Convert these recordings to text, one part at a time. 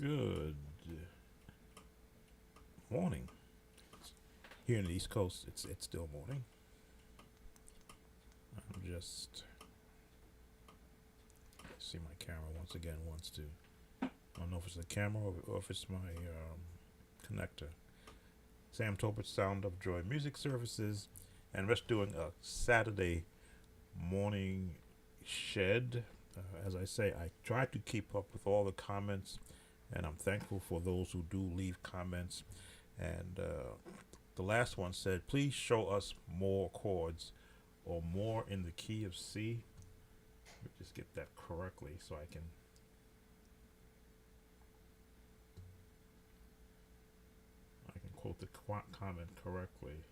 Good morning. Here in the East Coast, it's still morning. I'm just see my camera once again wants to. I don't know if it's the camera or if it's my connector. Sam Tolbert, Sound of Joy Music Services, and we're doing a Saturday morning shed. As I say, I try to keep up with all the comments, and I'm thankful for those who do leave comments. And the last one said, please show us more chords or more in the key of C. Let me just get that correctly so I can quote the comment correctly.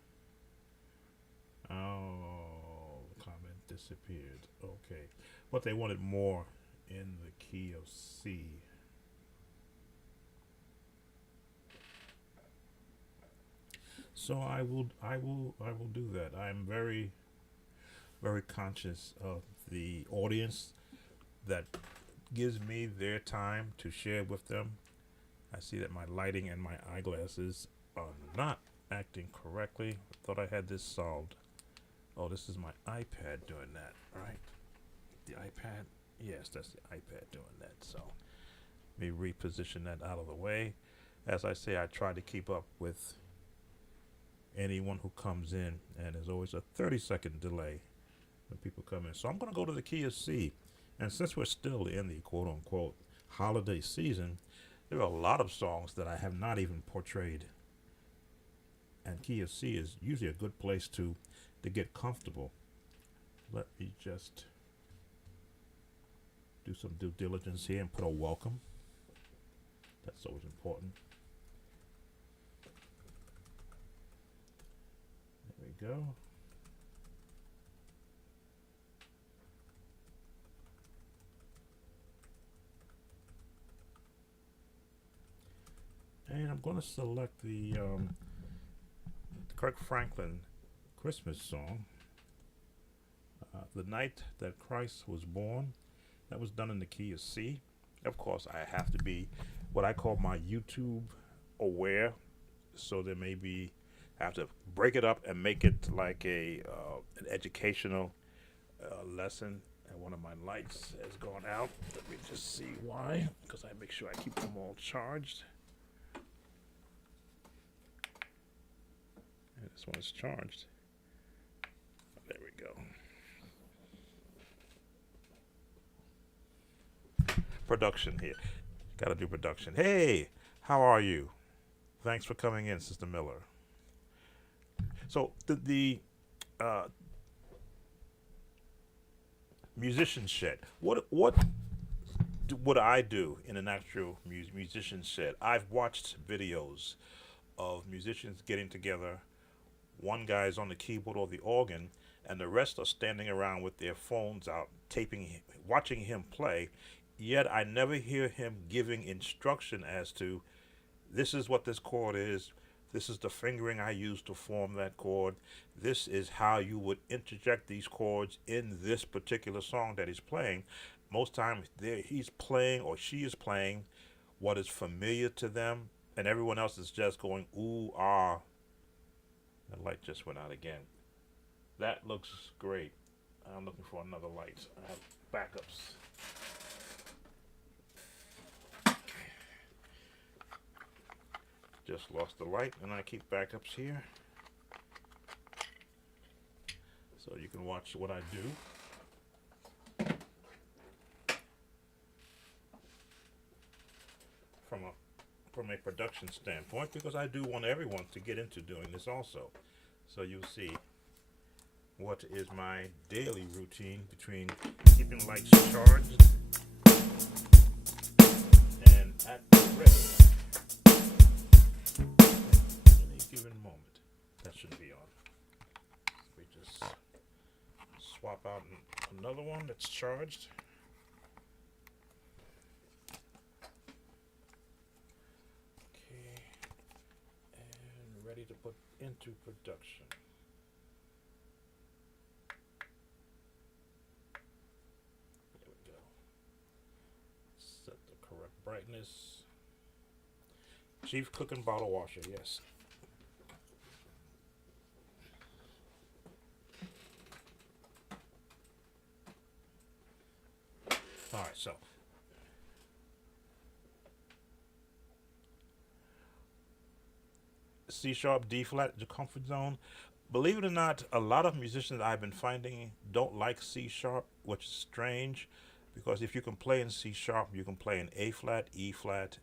Oh, the comment disappeared. Okay. But they wanted more in the key of C. So I will do that. I'm very conscious of the audience that gives me their time to share with them. I see that my lighting and my eyeglasses are not acting correctly. I thought I had this solved. Oh, this is my iPad doing that, right? The iPad? Yes, that's the iPad doing that. So let me reposition that out of the way. As I say, I try to keep up with anyone who comes in, and there's always a 30-second delay when people come in. So I'm going to go to the key of C. And since we're still in the quote unquote holiday season, there are a lot of songs that I have not even portrayed. And key of C is usually a good place to get comfortable. Let me just do some due diligence here and put a welcome. That's always important. There we go. And I'm going to select the Kirk Franklin Christmas song, The Night That Christ Was Born. That was done in the key of C. Of course, I have to be what I call my YouTube aware, so there may be I have to break it up and make it like a an educational lesson. And one of my lights has gone out. Let me just see why, because I make sure I keep them all charged. And this one's charged. There we go. Production here. Got to do production. Hey, how are you? Thanks for coming in, Sister Miller. So the uh, musician shed. What would I do in an actual musician shed? I've watched videos of musicians getting together. One guy's on the keyboard or the organ, and the rest are standing around with their phones out, watching him play. Yet I never hear him giving instruction as to this is what this chord is. This is the fingering I use to form that chord. This is how you would interject these chords in this particular song that he's playing. Most times he's playing or she is playing what is familiar to them, and everyone else is just going ooh ah. The light just went out again. That looks great. I'm looking for another light. I have backups. Just lost the light, and I keep backups here so you can watch what I do from a production standpoint, because I do want everyone to get into doing this also. So you'll see what is my daily routine between keeping lights charged and at rest. Any given moment. That should be on. We just swap out another one that's charged. Okay. And ready to put into production. There we go. Set the correct brightness. Chief Cook and Bottle Washer, yes. All right, so C sharp, D flat, the comfort zone. Believe it or not, a lot of musicians I've been finding don't like C sharp, which is strange because if you can play in C sharp, you can play in A flat, E flat,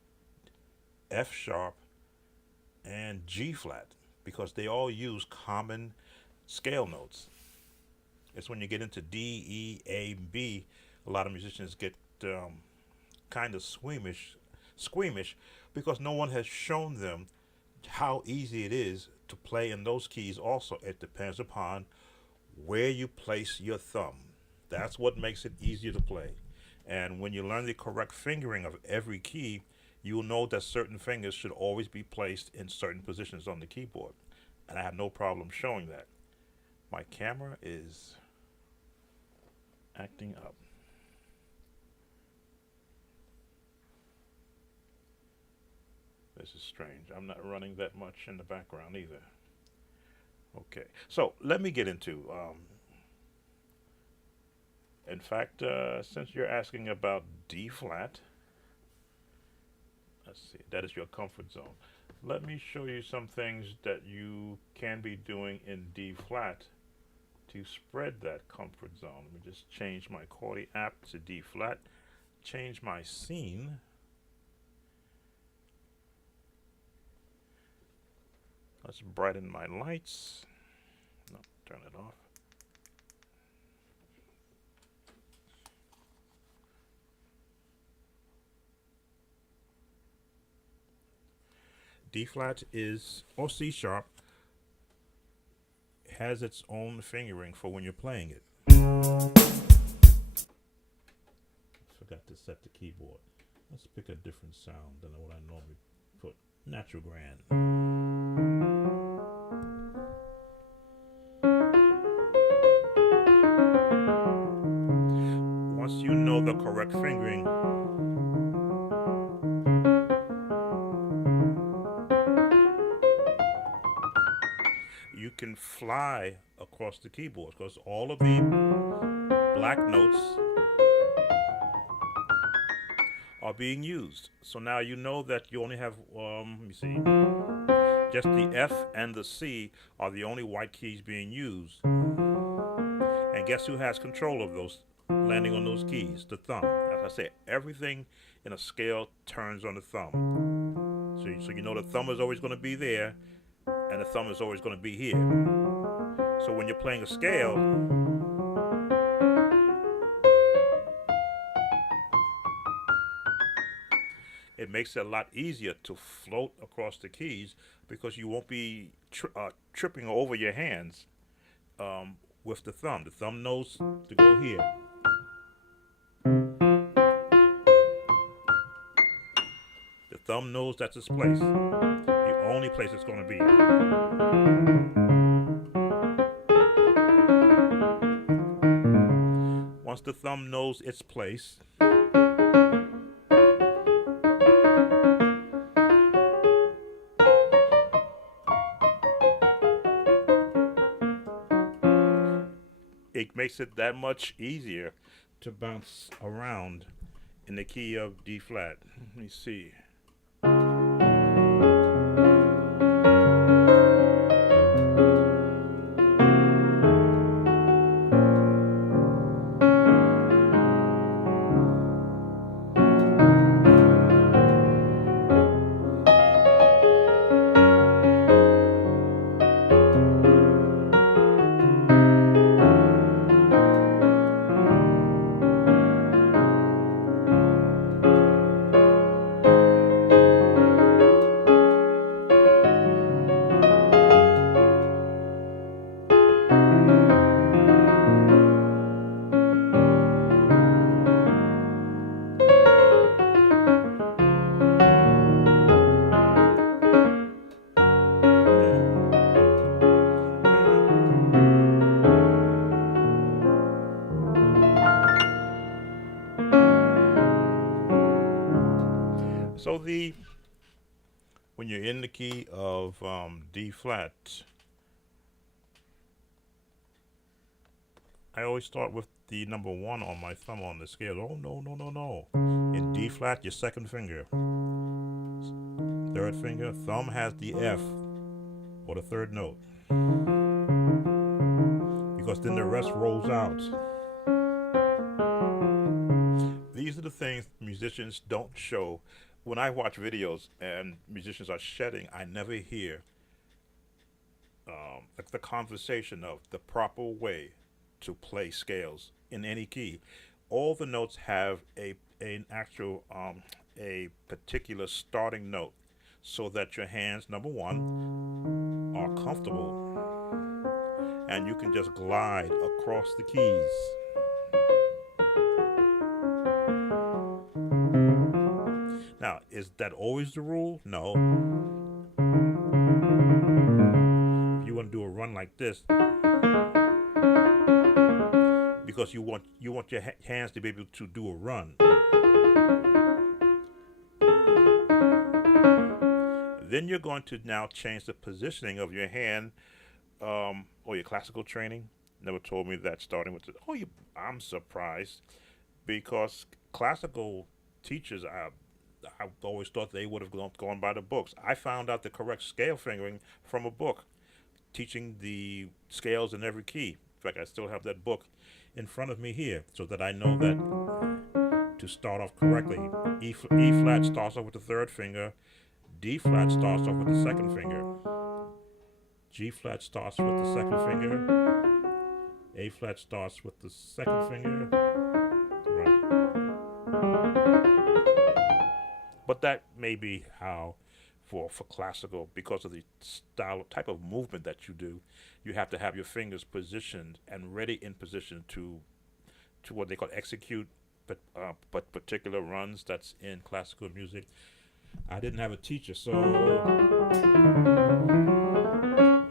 F sharp, and G flat because they all use common scale notes. It's when you get into D, E, A, B, a lot of musicians get kind of squeamish because no one has shown them how easy it is to play in those keys. Also, it depends upon where you place your thumb. That's what makes it easier to play. And when you learn the correct fingering of every key, you will know that certain fingers should always be placed in certain positions on the keyboard. And I have no problem showing that. My camera is acting up. This is strange. I'm not running that much in the background either. Okay, so let me get into. In fact, since you're asking about D flat, let's see, that is your comfort zone. Let me show you some things that you can be doing in D flat to spread that comfort zone. Let me just change my Chordy app to D flat, change my scene. Let's brighten my lights. No, turn it off. D flat is, or C sharp, has its own fingering for when you're playing it. Forgot to set the keyboard. Let's pick a different sound than what I normally put. Natural grand. Once you know the correct fingering, you can fly across the keyboard because all of the black notes are being used. So now you know that you only have, let me see, just the F and the C are the only white keys being used. And guess who has control of those, landing on those keys? The thumb. As I said, everything in a scale turns on the thumb. So you know the thumb is always going to be there, and the thumb is always going to be here. So when you're playing a scale, it makes it a lot easier to float across the keys because you won't be tripping over your hands with the thumb. The thumb knows to go here. The thumb knows that's its place. The only place it's going to be. Once the thumb knows its place, it makes it that much easier to bounce around in the key of D flat. Let me see. So when you're in the key of D flat, I always start with the number one on my thumb on the scale. Oh, no, no, no, no. In D flat, your second finger. Third finger, thumb has the F, or the third note. Because then the rest rolls out. These are the things musicians don't show. When I watch videos and musicians are shedding, I never hear the conversation of the proper way to play scales in any key. All the notes have an actual a particular starting note, so that your hands, number one, are comfortable and you can just glide across the keys. Now, is that always the rule? No. If you want to do a run like this, because you want your hands to be able to do a run, then you're going to now change the positioning of your hand. Or your classical training never told me that starting with the, I'm surprised, because classical teachers, I've always thought they would have gone by the books. I found out the correct scale fingering from a book teaching the scales in every key. In fact, I still have that book in front of me here, so that I know that to start off correctly, E flat starts off with the third finger, D flat starts off with the second finger, G flat starts with the second finger, A flat starts with the second finger, right. But that may be how for classical, because of the style, type of movement that you do, you have to have your fingers positioned and ready in position to what they call execute, but particular runs that's in classical music. I didn't have a teacher, so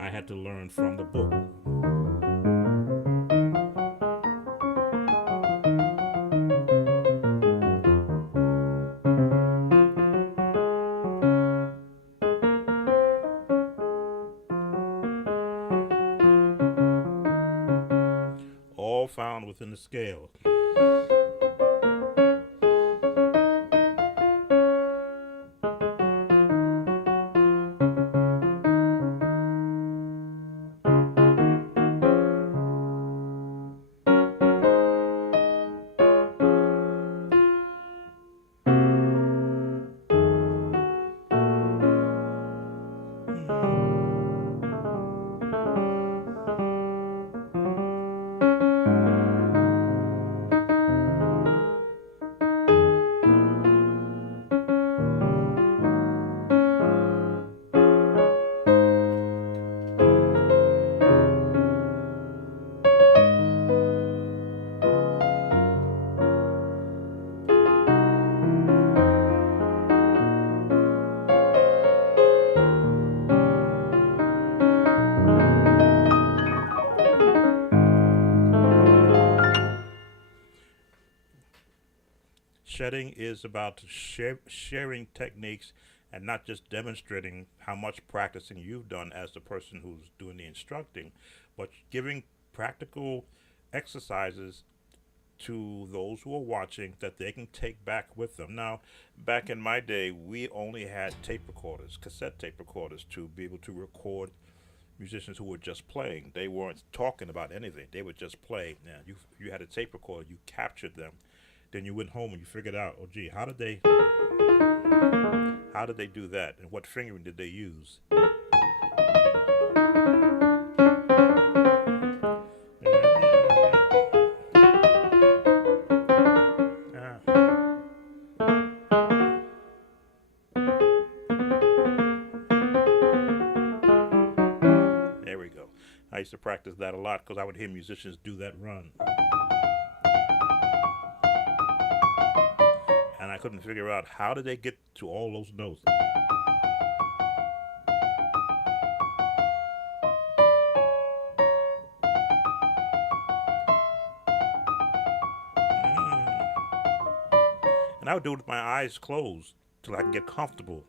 I had to learn from the book. All found within the scale. Shedding is about sharing techniques and not just demonstrating how much practicing you've done as the person who's doing the instructing, but giving practical exercises to those who are watching that they can take back with them. Now, back in my day, we only had tape recorders, cassette tape recorders, to be able to record musicians who were just playing. They weren't talking about anything. They would just play. Now, you had a tape recorder, you captured them. Then you went home and you figured out, oh gee, how did they do that, and what fingering did they use? There we go. I used to practice that a lot because I would hear musicians do that run. And I couldn't figure out how did they get to all those notes. And I would do it with my eyes closed till I can get comfortable.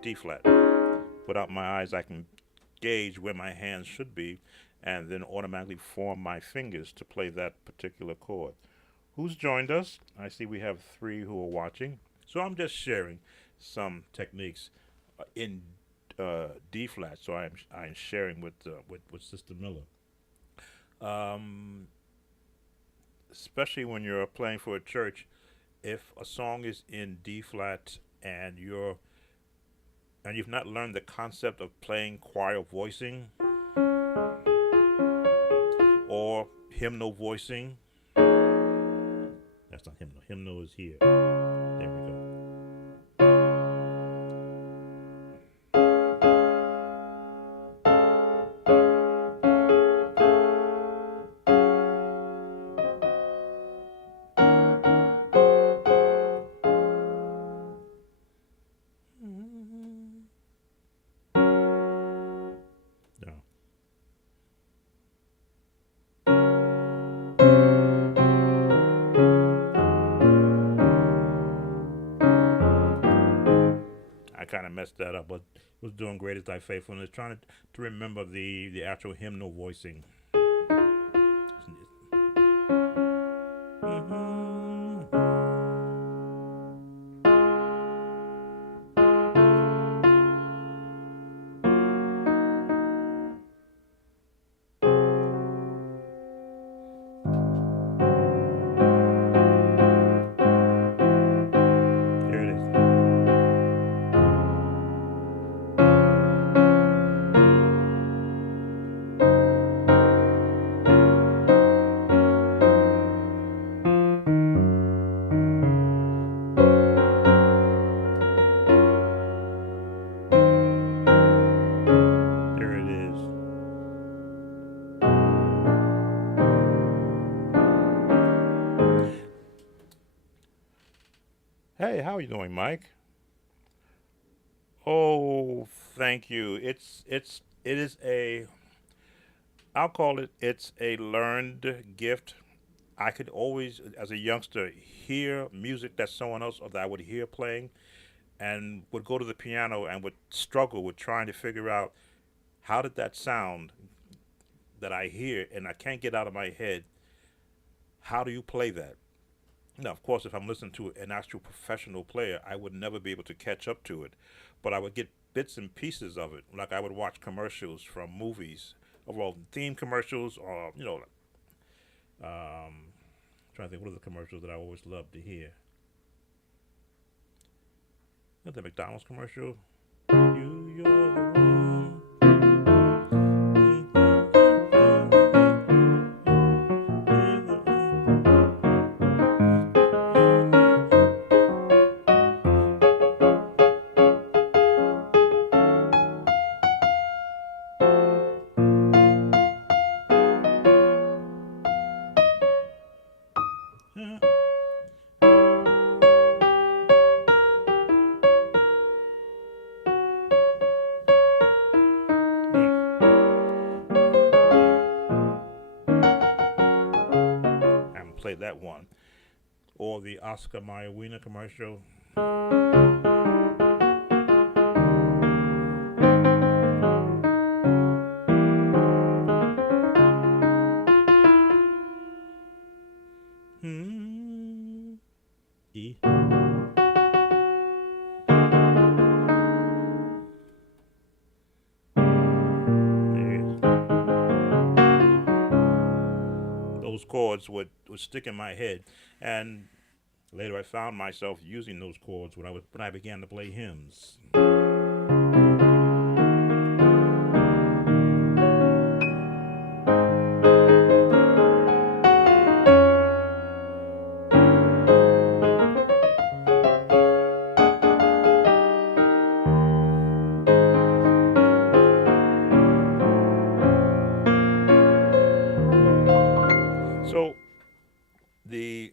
D flat. Without my eyes, I can gauge where my hands should be and then automatically form my fingers to play that particular chord. Who's joined us? I see we have three who are watching. So I'm just sharing some techniques in D flat. So I'm sharing with Sister Miller. Um, Especially when you're playing for a church, if a song is in D flat and you've not learned the concept of playing choir voicing or hymnal voicing, that's not hymnal. Hymnal is here. There we go. No. I kind of messed that up, but was doing great as thy faithfulness, trying to remember the actual hymnal voicing. There it is. There it is. Hey, how are you doing, Mike? Oh, thank you. It is a I'll call it it's a learned gift. I could always, as a youngster, hear music that someone else or that I would hear playing, and would go to the piano and would struggle with trying to figure out how did that sound that I hear and I can't get out of my head. How do you play that? Now, of course, if I'm listening to an actual professional player, I would never be able to catch up to it, but I would get bits and pieces of it. Like I would watch commercials from movies, well, theme commercials, or trying to think what are the commercials that I always loved to hear. The McDonald's commercial. You're the one. I haven't played that one. Or the Oscar Mayer Wiener commercial. Hmm. E. There it is. Those chords would stick in my head, and later I found myself using those chords when I began to play hymns. So the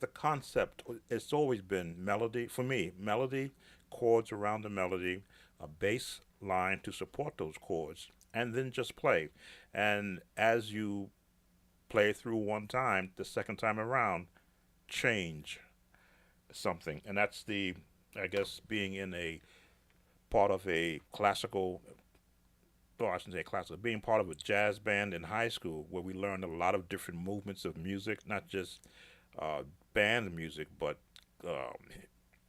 the concept, it's always been melody for me. Melody, chords around the melody, a bass line to support those chords, and then just play. And as you play through one time, the second time around, change something, and that's the, I guess, being in a part of a classical, well, I shouldn't say classical, being part of a jazz band in high school where we learned a lot of different movements of music, not just uh, band music, but um,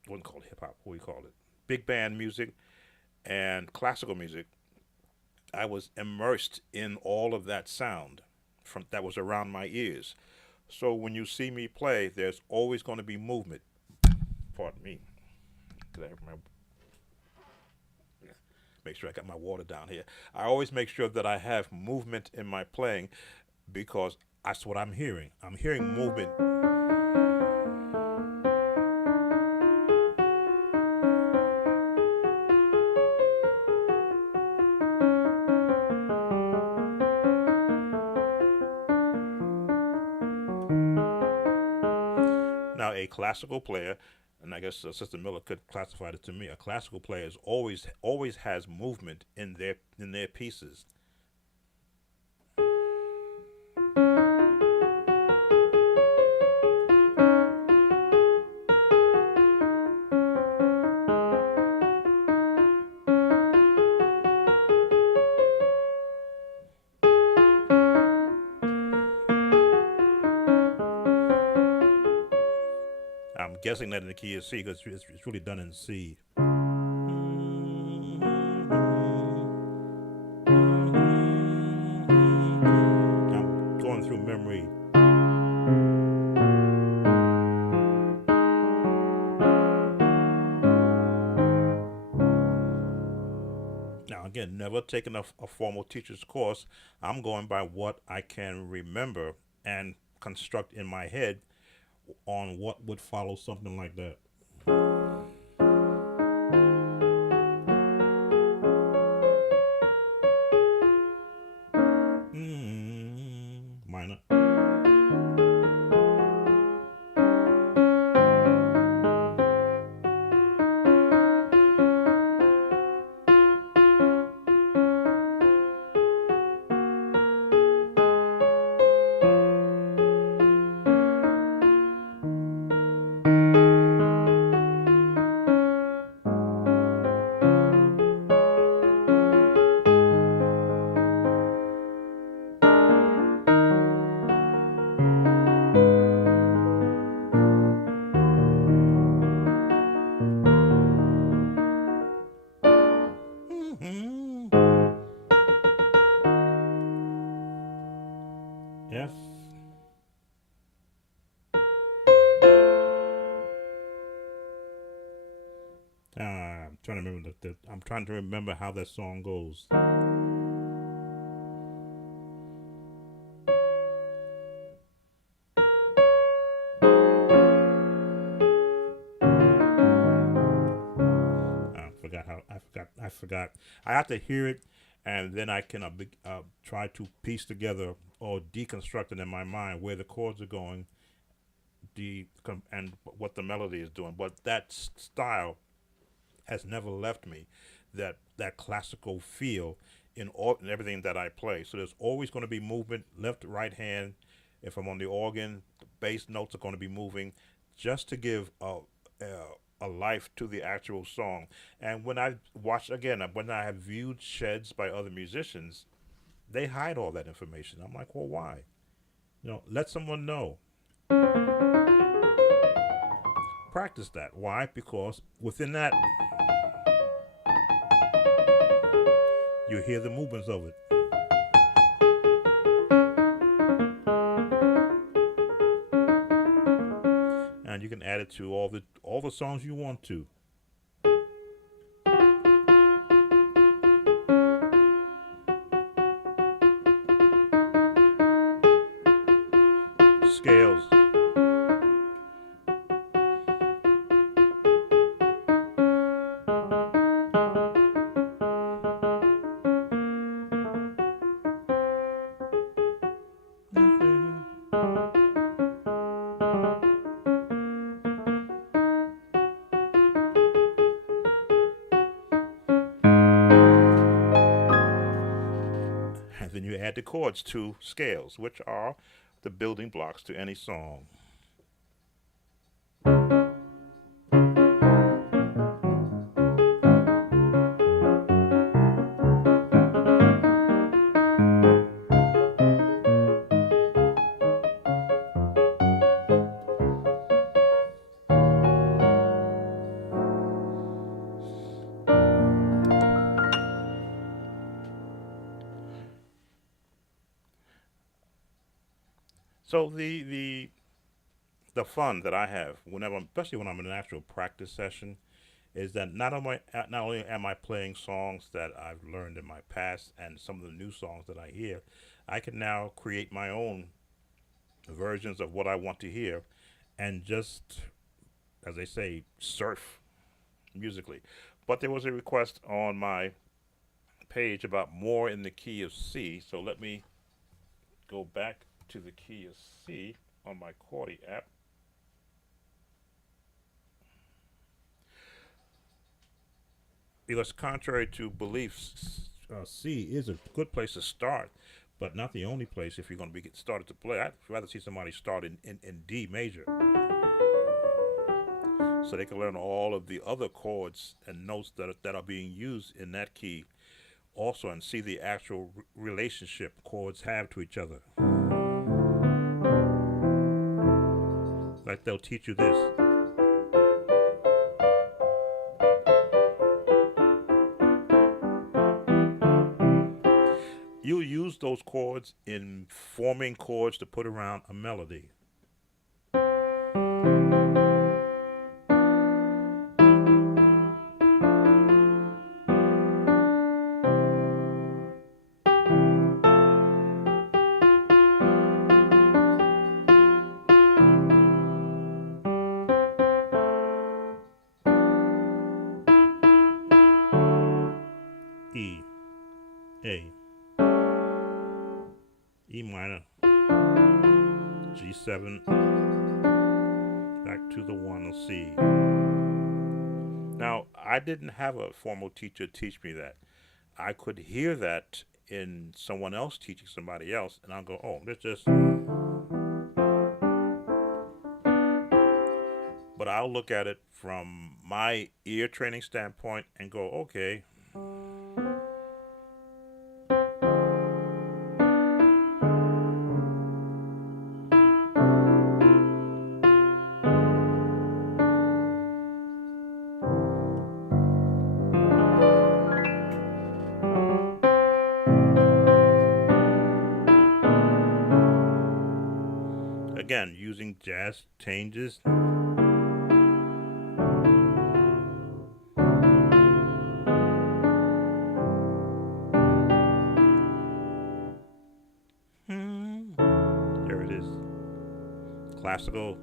wouldn't call it hip hop. What do we call it? Big band music and classical music. I was immersed in all of that sound from that was around my ears. So when you see me play, there's always going to be movement. Pardon me. Could I have make sure I got my water down here. I always make sure that I have movement in my playing because that's what I'm hearing. I'm hearing movement. Now, a classical player, and I guess Sister Miller could classify it to me. A classical player is always has movement in their pieces. I'm guessing that in the key of C because it's really done in C. I'm going through memory. Now, again, never taken a formal teacher's course. I'm going by what I can remember and construct in my head on what would follow something like that. Minor. F. I'm trying to remember I'm trying to remember how that song goes. I forgot. I have to hear it, and then I can try to piece together or deconstruct it in my mind where the chords are going, and what the melody is doing. But that style has never left me. That classical feel in everything that I play. So there's always going to be movement, left, right hand. If I'm on the organ, the bass notes are going to be moving, just to give a life to the actual song. And when I watch again, when I have viewed sheds by other musicians, they hide all that information. I'm like, well, why? Let someone know. Practice that. Why? Because within that, you hear the movements of it. And you can add it to all the songs you want to. Scales. And then you add the chords to scales, which are the building blocks to any song. So the fun that I have whenever, especially when I'm in an actual practice session, is that not only am I playing songs that I've learned in my past and some of the new songs that I hear, I can now create my own versions of what I want to hear, and just, as they say, surf musically. But there was a request on my page about more in the key of C, so let me go back to the key of C on my Chordy app. Because contrary to beliefs, C is a good place to start, but not the only place if you're going to be get started to play. I'd rather see somebody start in D major, so they can learn all of the other chords and notes that are being used in that key also, and see the actual relationship chords have to each other. Like they'll teach you this. You'll use those chords in forming chords to put around a melody. E, A, E minor, G7, back to the 1 of C. Now, I didn't have a formal teacher teach me that. I could hear that in someone else teaching somebody else, and I'll go, oh, that's just. But I'll look at it from my ear training standpoint and go, okay, again, using jazz changes. There it is. Classical.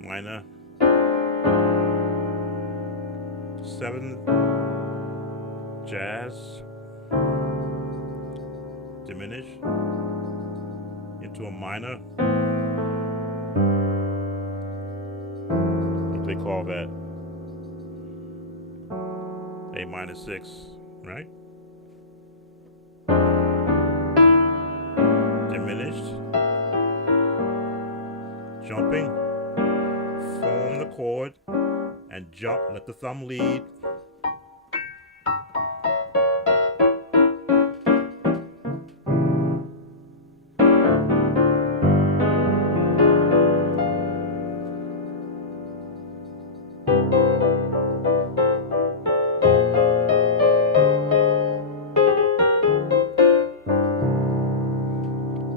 Minor. 7. Jazz. Diminish into a minor. What they call that? A minor 6, right? Diminished. Jumping. Form the chord and jump. Let the thumb lead.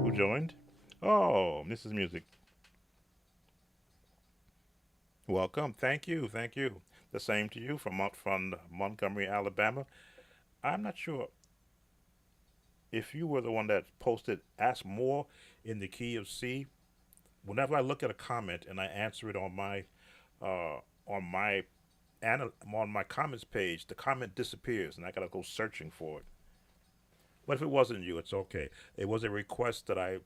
Who joined? Oh, this is music. Welcome. Thank you. Thank you. The same to you from Montgomery, Alabama. I'm not sure if you were the one that posted ask more in the key of C. Whenever I look at a comment and I answer it uh, on my on my comments page, the comment disappears and I gotta go searching for it. But if it wasn't you, it's okay. It was a request that I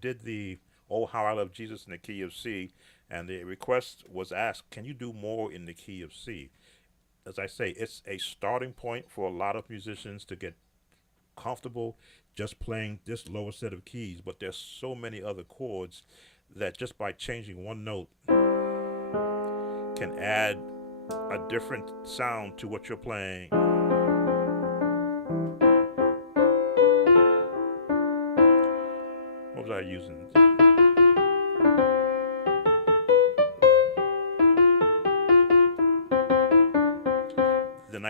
did the Oh How I Love Jesus in the key of C, and the request was asked, can you do more in the key of C? As I say, it's a starting point for a lot of musicians to get comfortable just playing this lower set of keys, but there's so many other chords that just by changing one note can add a different sound to what you're playing. What was I using?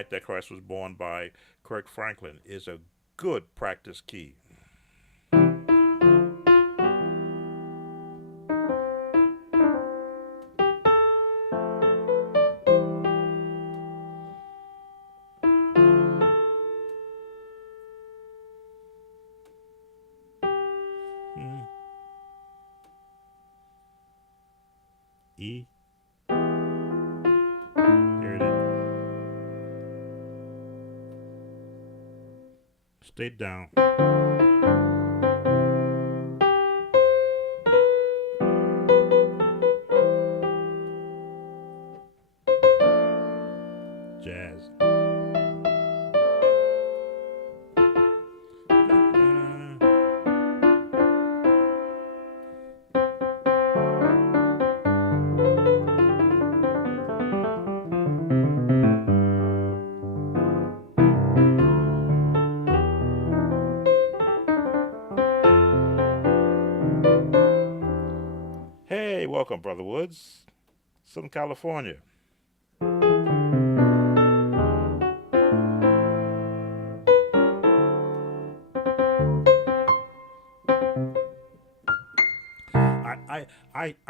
Night That Christ Was Born by Kirk Franklin is a good practice key. Hmm. E. There it is. Stay down. Jazz. Hey, welcome, Brother Woods, Southern California.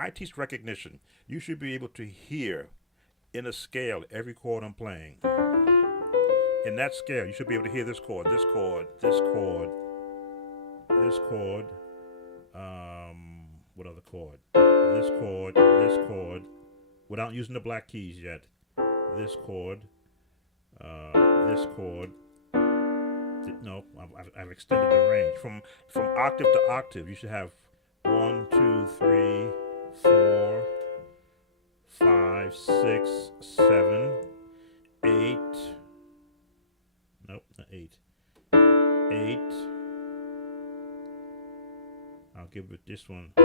I teach recognition. You should be able to hear in a scale every chord I'm playing. In that scale, you should be able to hear this chord, this chord, this chord, this chord. What other chord? This chord, without using the black keys yet. This chord, this chord. No, I've extended the range from octave to octave. You should have 1, 2, 3, 4, 5, 6, 7, 8. Nope, not 8. 8. I'll give it this one. 9.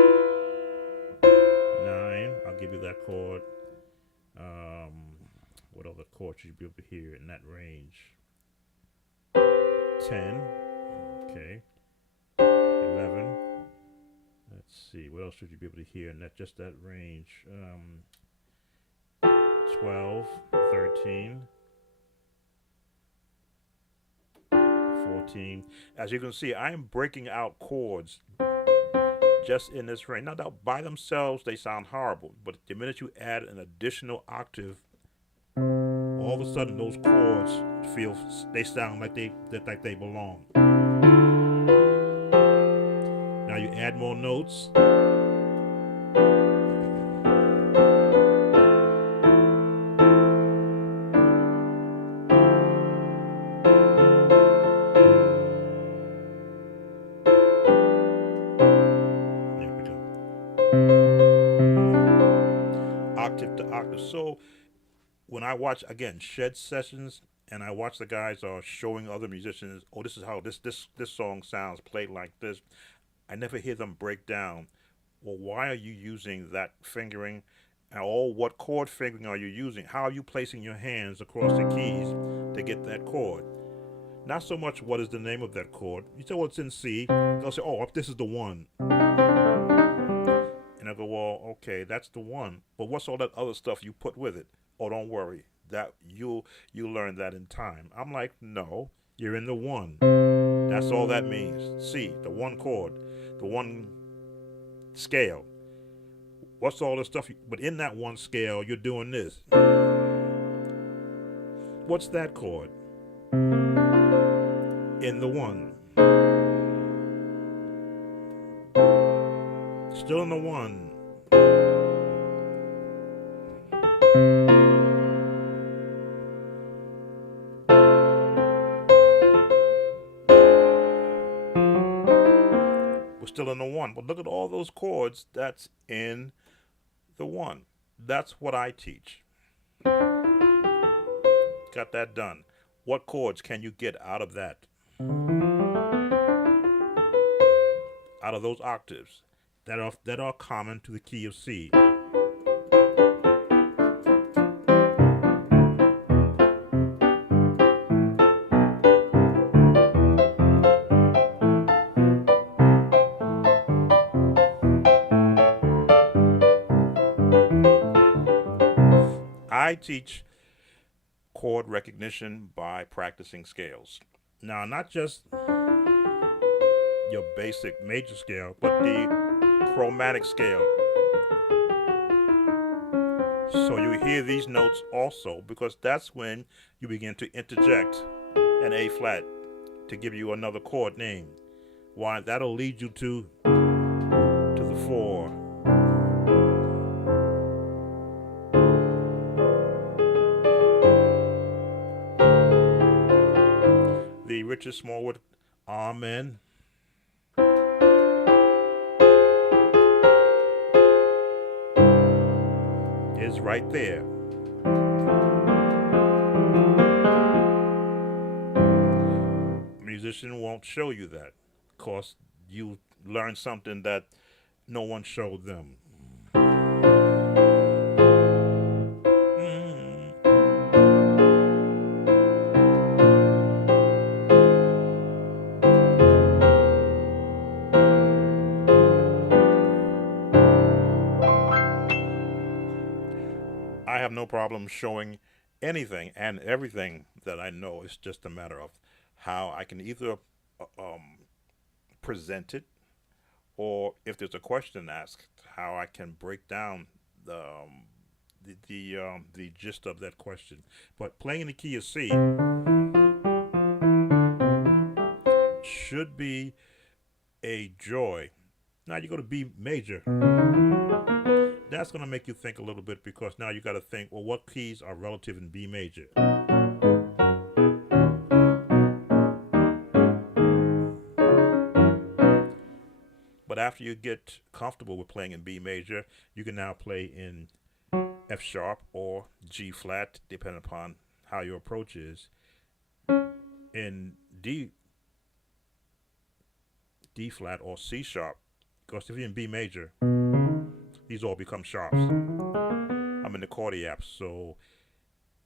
I'll give you that chord. What other chord should you be able to hear in that range? 10. Okay. 11. Let's see. What else should you be able to hear in that range? 12, 13, 14. As you can see, I am breaking out chords just in this range. Now, by themselves, they sound horrible, but the minute you add an additional octave, all of a sudden those chords they sound like they belong. Now you add more notes. There we go. Octave to octave. So when I watch again shed sessions and I watch the guys are showing other musicians, oh, this is how this song sounds played like this. I never hear them break down. Well, why are you using that fingering? Or what chord fingering are you using? How are you placing your hands across the keys to get that chord? Not so much what is the name of that chord. You say, well, it's in C. They'll say, oh, this is the one. And I go, well, okay, that's the one. But what's all that other stuff you put with it? Oh, don't worry. That you'll learn that in time. I'm like, no, you're in the one. That's all that means. C, the one chord, the one scale. What's all the stuff? But in that one scale, you're doing this. What's that chord? In the one. Still in the one. Still in the one. But look at all those chords that's in the one. That's what I teach. Got that done. What chords can you get out of that? Out of those octaves that are common to the key of C. I teach chord recognition by practicing scales. Now, not just your basic major scale, but the chromatic scale. So you hear these notes also because that's when you begin to interject an A flat to give you another chord name. Why? That'll lead you to the four. The Richard Smallwood Amen is right there. A musician won't show you that because you learn something that no one showed them. Mm. I have no problem showing anything and everything that I know. It's just a matter of how I can either present it, or if there's a question asked, how I can break down the gist of that question. But playing in the key of C should be a joy. Now you go to B major. That's going to make you think a little bit because now you got to think, well, what keys are relative in B major? But after you get comfortable with playing in B major, you can now play in F sharp or G flat, depending upon how your approach is. In D flat or C sharp, because if you're in B major, these all become sharps. I'm in the chordiaps, so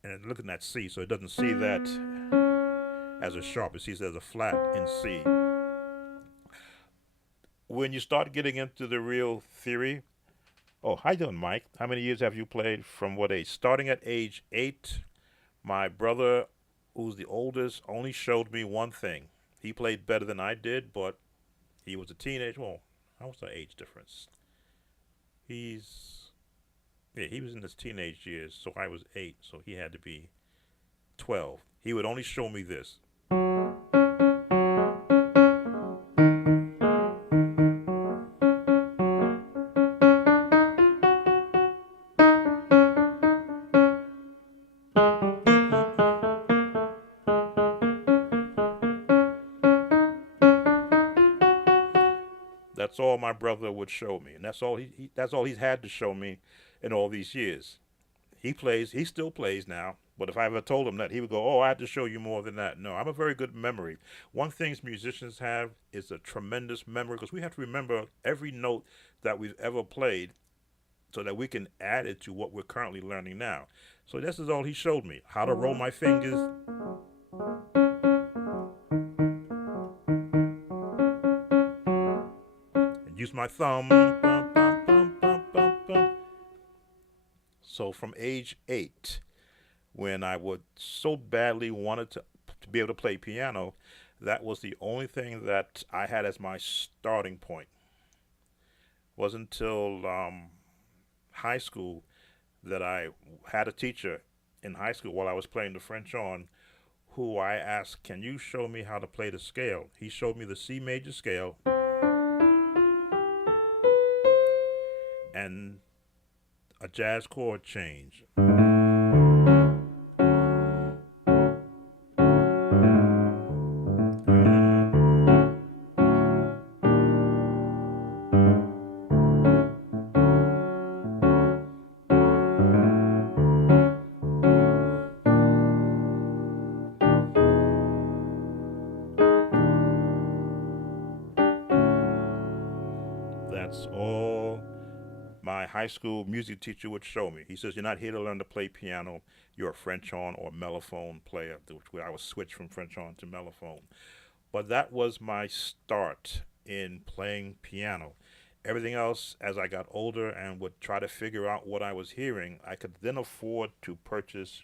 and looking at C, so it doesn't see that as a sharp; it sees it as a flat in C. When you start getting into the real theory, oh, how you doing, Mike? How many years have you played? From what age? Starting at age 8, my brother, who's the oldest, only showed me one thing. He played better than I did, but he was a teenager. Well, how was the age difference? He was in his teenage years, so I was 8, so he had to be 12. He would only show me this. That's all my brother would show me, and that's all he's had to show me in all these years. He still plays now, but if I ever told him that, he would go, "Oh, I had to show you more than that." No, I'm a very good memory. One thing musicians have is a tremendous memory because we have to remember every note that we've ever played so that we can add it to what we're currently learning now. So this is all he showed me: how to roll my fingers, and use my thumb. So from age 8, when I would so badly wanted to be able to play piano, that was the only thing that I had as my starting point. It wasn't until high school that I had a teacher in high school while I was playing the French horn who I asked, "Can you show me how to play the scale?" He showed me the C major scale and a jazz chord change. That's all my high school music teacher would show me. He says, "You're not here to learn to play piano. You're a French horn or mellophone player," which I was switched from French horn to mellophone. But that was my start in playing piano. Everything else, as I got older and would try to figure out what I was hearing, I could then afford to purchase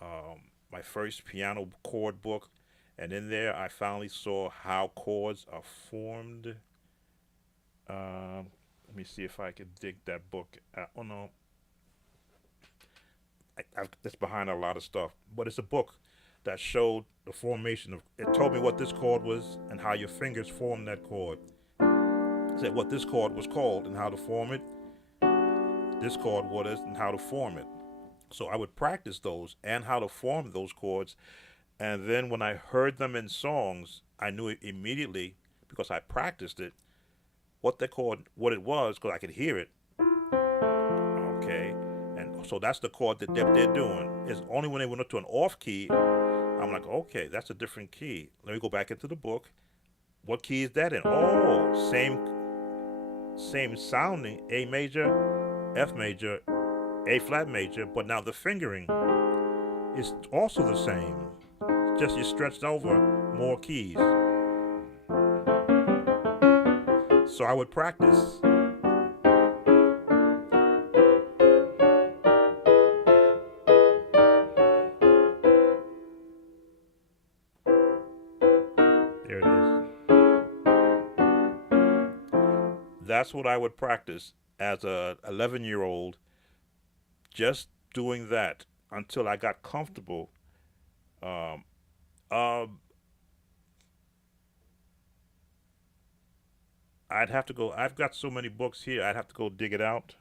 my first piano chord book, and in there I finally saw how chords are formed. Let me see if I can dig that book. Oh no, it's behind a lot of stuff, but it's a book that showed the formation of. It told me what this chord was and how your fingers form that chord. It said what this chord was called and how to form it. This chord what is and how to form it. So I would practice those and how to form those chords, and then when I heard them in songs, I knew it immediately because I practiced it what they chord, what it was, because I could hear it. Okay, and so that's the chord that they're doing. It's only when they went up to an off key, I'm like, okay, that's a different key. Let me go back into the book. What key is that in? Oh, same sounding, A major, F major, A flat major, but now the fingering is also the same. Just you stretched over more keys. So I would practice. There it is. That's what I would practice as a 11-year-old, just doing that until I got comfortable. Um, um, I'd have to go. I've got so many books here. I'd have to go dig it out.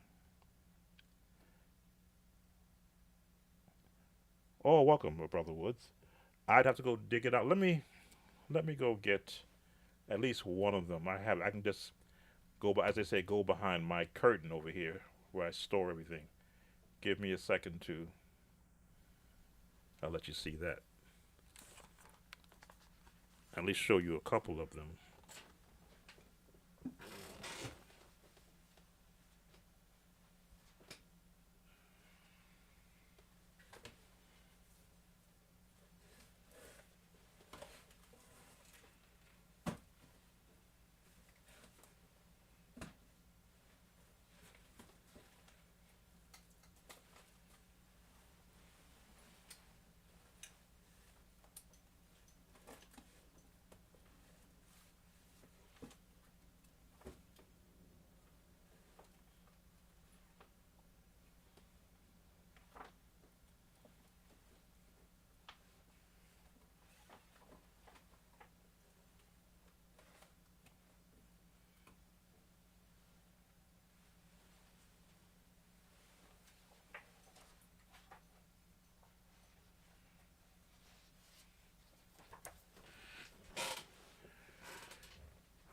Oh, welcome, Brother Woods. I'd have to go dig it out. Let me go get at least one of them. I can just go by, as they say, go behind my curtain over here where I store everything. Give me a second to. I'll let you see that. At least show you a couple of them.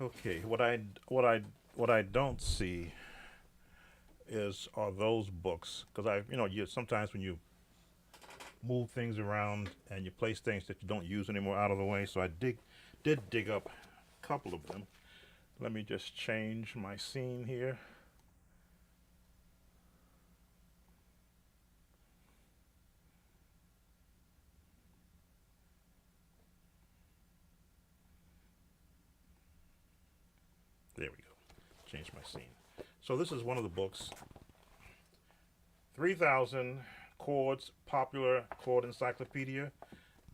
Okay, what I don't see is are those books because you sometimes when you move things around and you place things that you don't use anymore out of the way. So I did dig up a couple of them. Let me just change my scene here. There we go. Change my scene. So this is one of the books. 3,000 Chords Popular Chord Encyclopedia.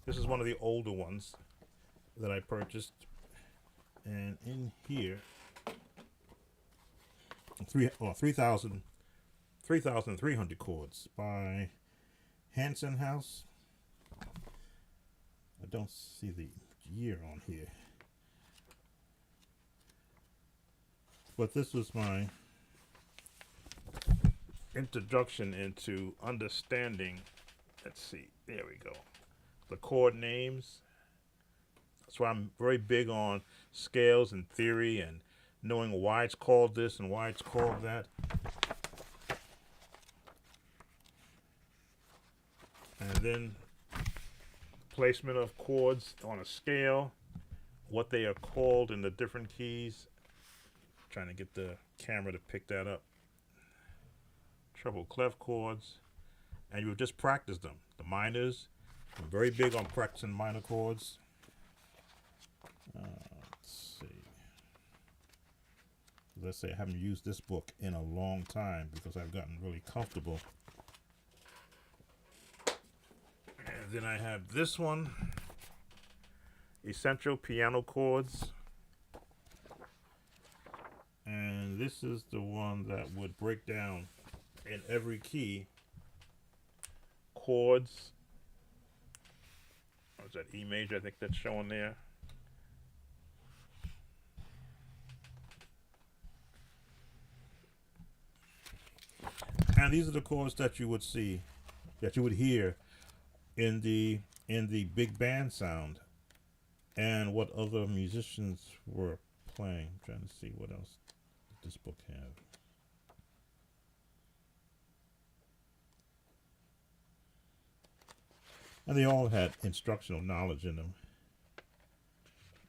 This is one of the older ones that I purchased. And in here, 3,300 chords by Hanson House. I don't see the year on here. But this was my introduction into understanding. Let's see, there we go. The chord names. That's why I'm very big on scales and theory and knowing why it's called this and why it's called that. And then placement of chords on a scale, what they are called in the different keys. Trying to get the camera to pick that up. Treble clef chords, and you just practice them. The minors, I'm very big on practicing minor chords. Let's see. Let's say I haven't used this book in a long time because I've gotten really comfortable. Then I have this one, Essential Piano Chords. And this is the one that would break down in every key chords. What's that, E major? I think that's showing there. And these are the chords that you would see, that you would hear in the big band sound, and what other musicians were playing. I'm trying to see what else this book have. And they all had instructional knowledge in them.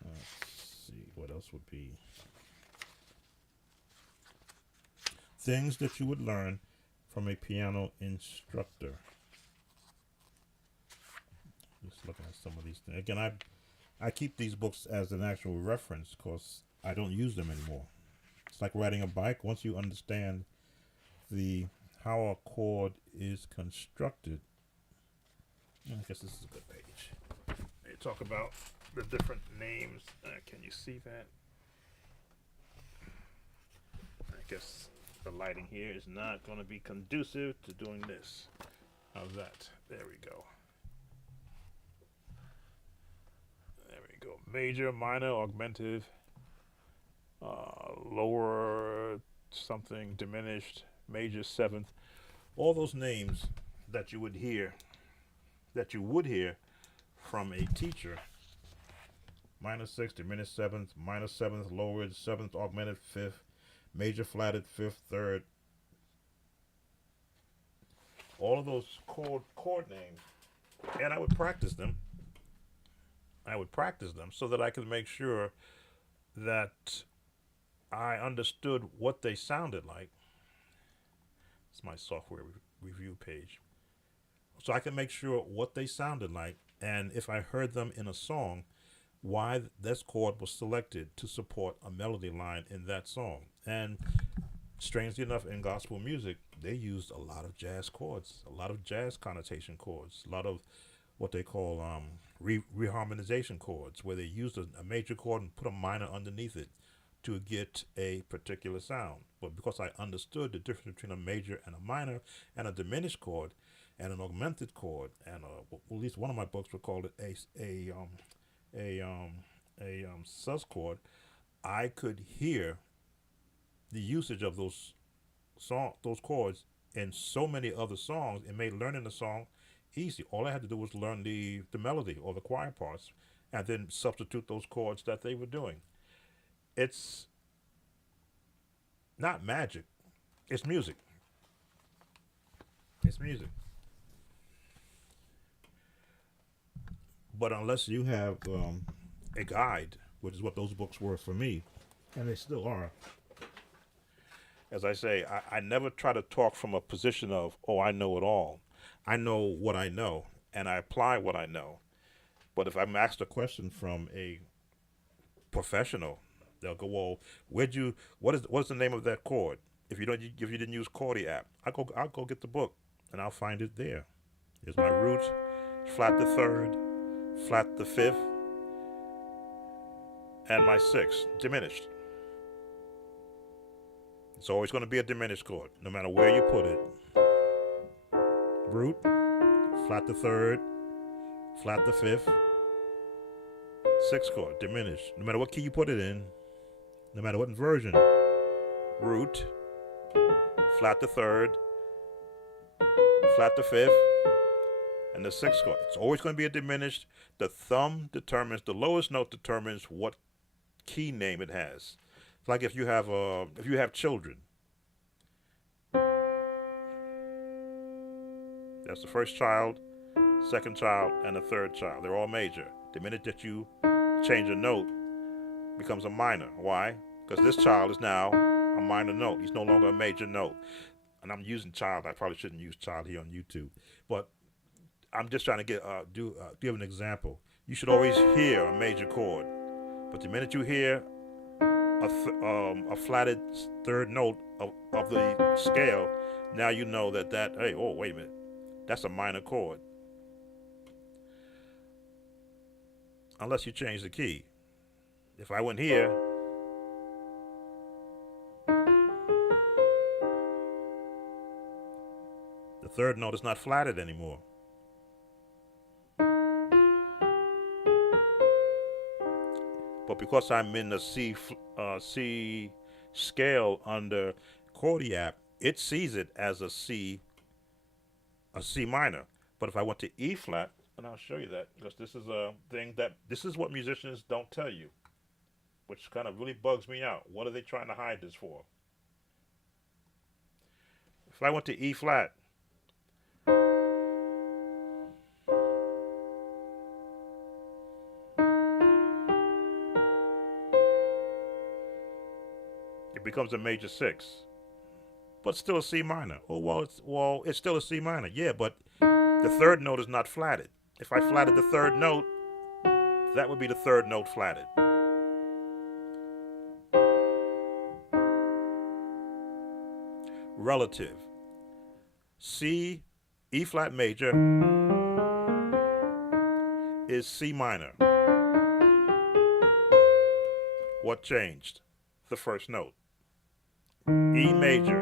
Let's see what else would be things that you would learn from a piano instructor. Just looking at some of these things. Again, I keep these books as an actual reference because I don't use them anymore. It's like riding a bike. Once you understand how a chord is constructed, I guess this is a good page. They talk about the different names. Can you see that? I guess the lighting here is not going to be conducive to doing this. How's that? There we go. There we go. Major, minor, augmented, lower something, diminished, major, seventh. All those names that you would hear from a teacher. Minor sixth, diminished seventh, minor seventh, lowered seventh, augmented fifth, major flatted fifth, third. All of those chord names, and I would practice them. So that I could make sure that I understood what they sounded like. It's my software review page. So I can make sure what they sounded like, and if I heard them in a song, why this chord was selected to support a melody line in that song. And strangely enough, in gospel music, they used a lot of jazz chords, a lot of jazz connotation chords, a lot of what they call reharmonization chords, where they used a major chord and put a minor underneath it to get a particular sound. But because I understood the difference between a major and a minor and a diminished chord and an augmented chord, and at least one of my books would call it a sus chord, I could hear the usage of those chords in so many other songs. It made learning the song easy. All I had to do was learn the melody or the choir parts, and then substitute those chords that they were doing. It's not magic. It's music. It's music. But unless you have a guide, which is what those books were for me, and they still are. As I say, I never try to talk from a position of, oh, I know it all. I know what I know, and I apply what I know. But if I'm asked a question from a professional, they'll go, well, what's the name of that chord? If you didn't use Chordy app, I'll go get the book, and I'll find it there. Here's my roots, flat the third, flat the fifth, and my sixth, diminished. It's always going to be a diminished chord, no matter where you put it. Root, flat the third, flat the fifth, sixth chord, diminished. No matter what key you put it in, no matter what version. Root, flat the third, flat the fifth, and the sixth chord. It's always going to be a diminished. The thumb determines, the lowest note determines what key name it has. It's like if you have children. That's the first child, second child, and the third child. They're all major. The minute that you change a note, it becomes a minor. Why? Because this child is now a minor note. He's no longer a major note. And I'm using child. I probably shouldn't use child here on YouTube, but I'm just trying to give an example. You should always hear a major chord, but the minute you hear a flatted third note of the scale, now you know that hey, oh, wait a minute, that's a minor chord. unless you change the key. If I went here, the third note is not flatted anymore. But because I'm in the C scale under Chordy app, it sees it as a C minor. But if I went to E flat, and I'll show you that, because this is a thing this is what musicians don't tell you, which kind of really bugs me out. What are they trying to hide this for? If I went to E flat, it becomes a major 6, but still a C minor. Oh well, it's still a C minor. Yeah, but the third note is not flatted. If I flatted the third note, that would be the third note flatted. Relative. C, E flat major is C minor. What changed? The first note. E major,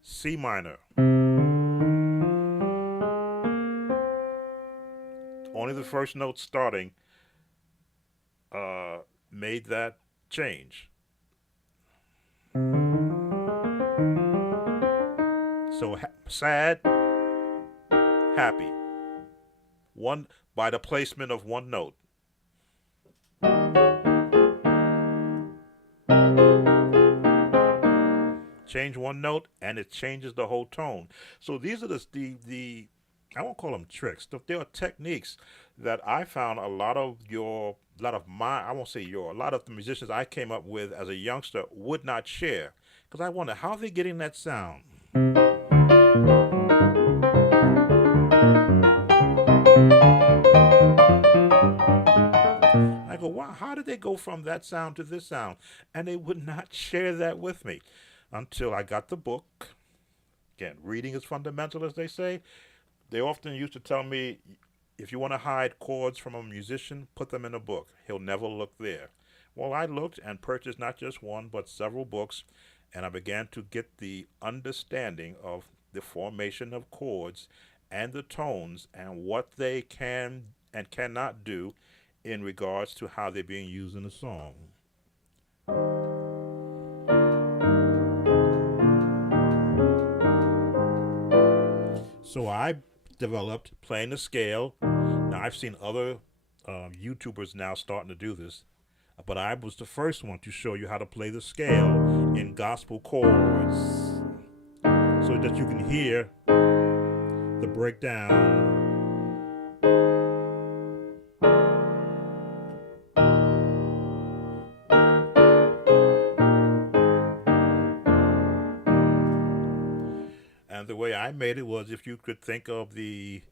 C minor. Only the first note starting made that change. So sad, happy. One by the placement of one note. Change one note and it changes the whole tone. So these are the I won't call them tricks. There are techniques that I found a lot of the musicians I came up with as a youngster would not share. Because I wonder, how are they getting that sound? I go, wow, how did they go from that sound to this sound? And they would not share that with me until I got the book. Again, reading is fundamental, as they say. They often used to tell me, if you want to hide chords from a musician, put them in a book. He'll never look there. Well, I looked and purchased not just one, but several books, and I began to get the understanding of the formation of chords and the tones and what they can and cannot do in regards to how they're being used in a song. So I developed playing the scale. Now I've seen other YouTubers now starting to do this, but I was the first one to show you how to play the scale in gospel chords so that you can hear the breakdown. And the way I made it was, if you could think of the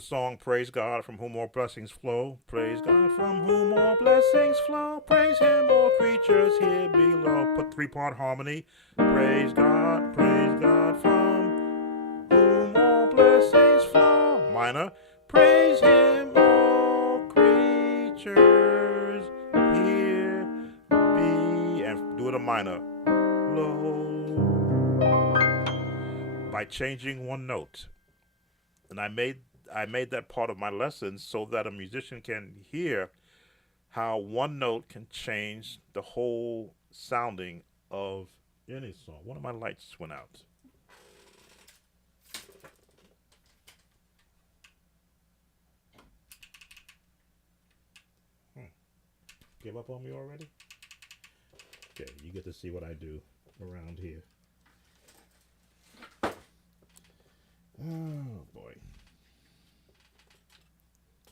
song Praise God from whom all blessings flow. Praise God from whom all blessings flow. Praise him, all creatures here below. Put 3-part harmony. Praise God from whom all blessings flow. Minor. Praise him, all creatures here be. And do it a minor. Low. By changing one note. And I made that part of my lessons so that a musician can hear how one note can change the whole sounding of any song. One of my lights went out. Give up on me already? Okay, you get to see what I do around here. Oh boy.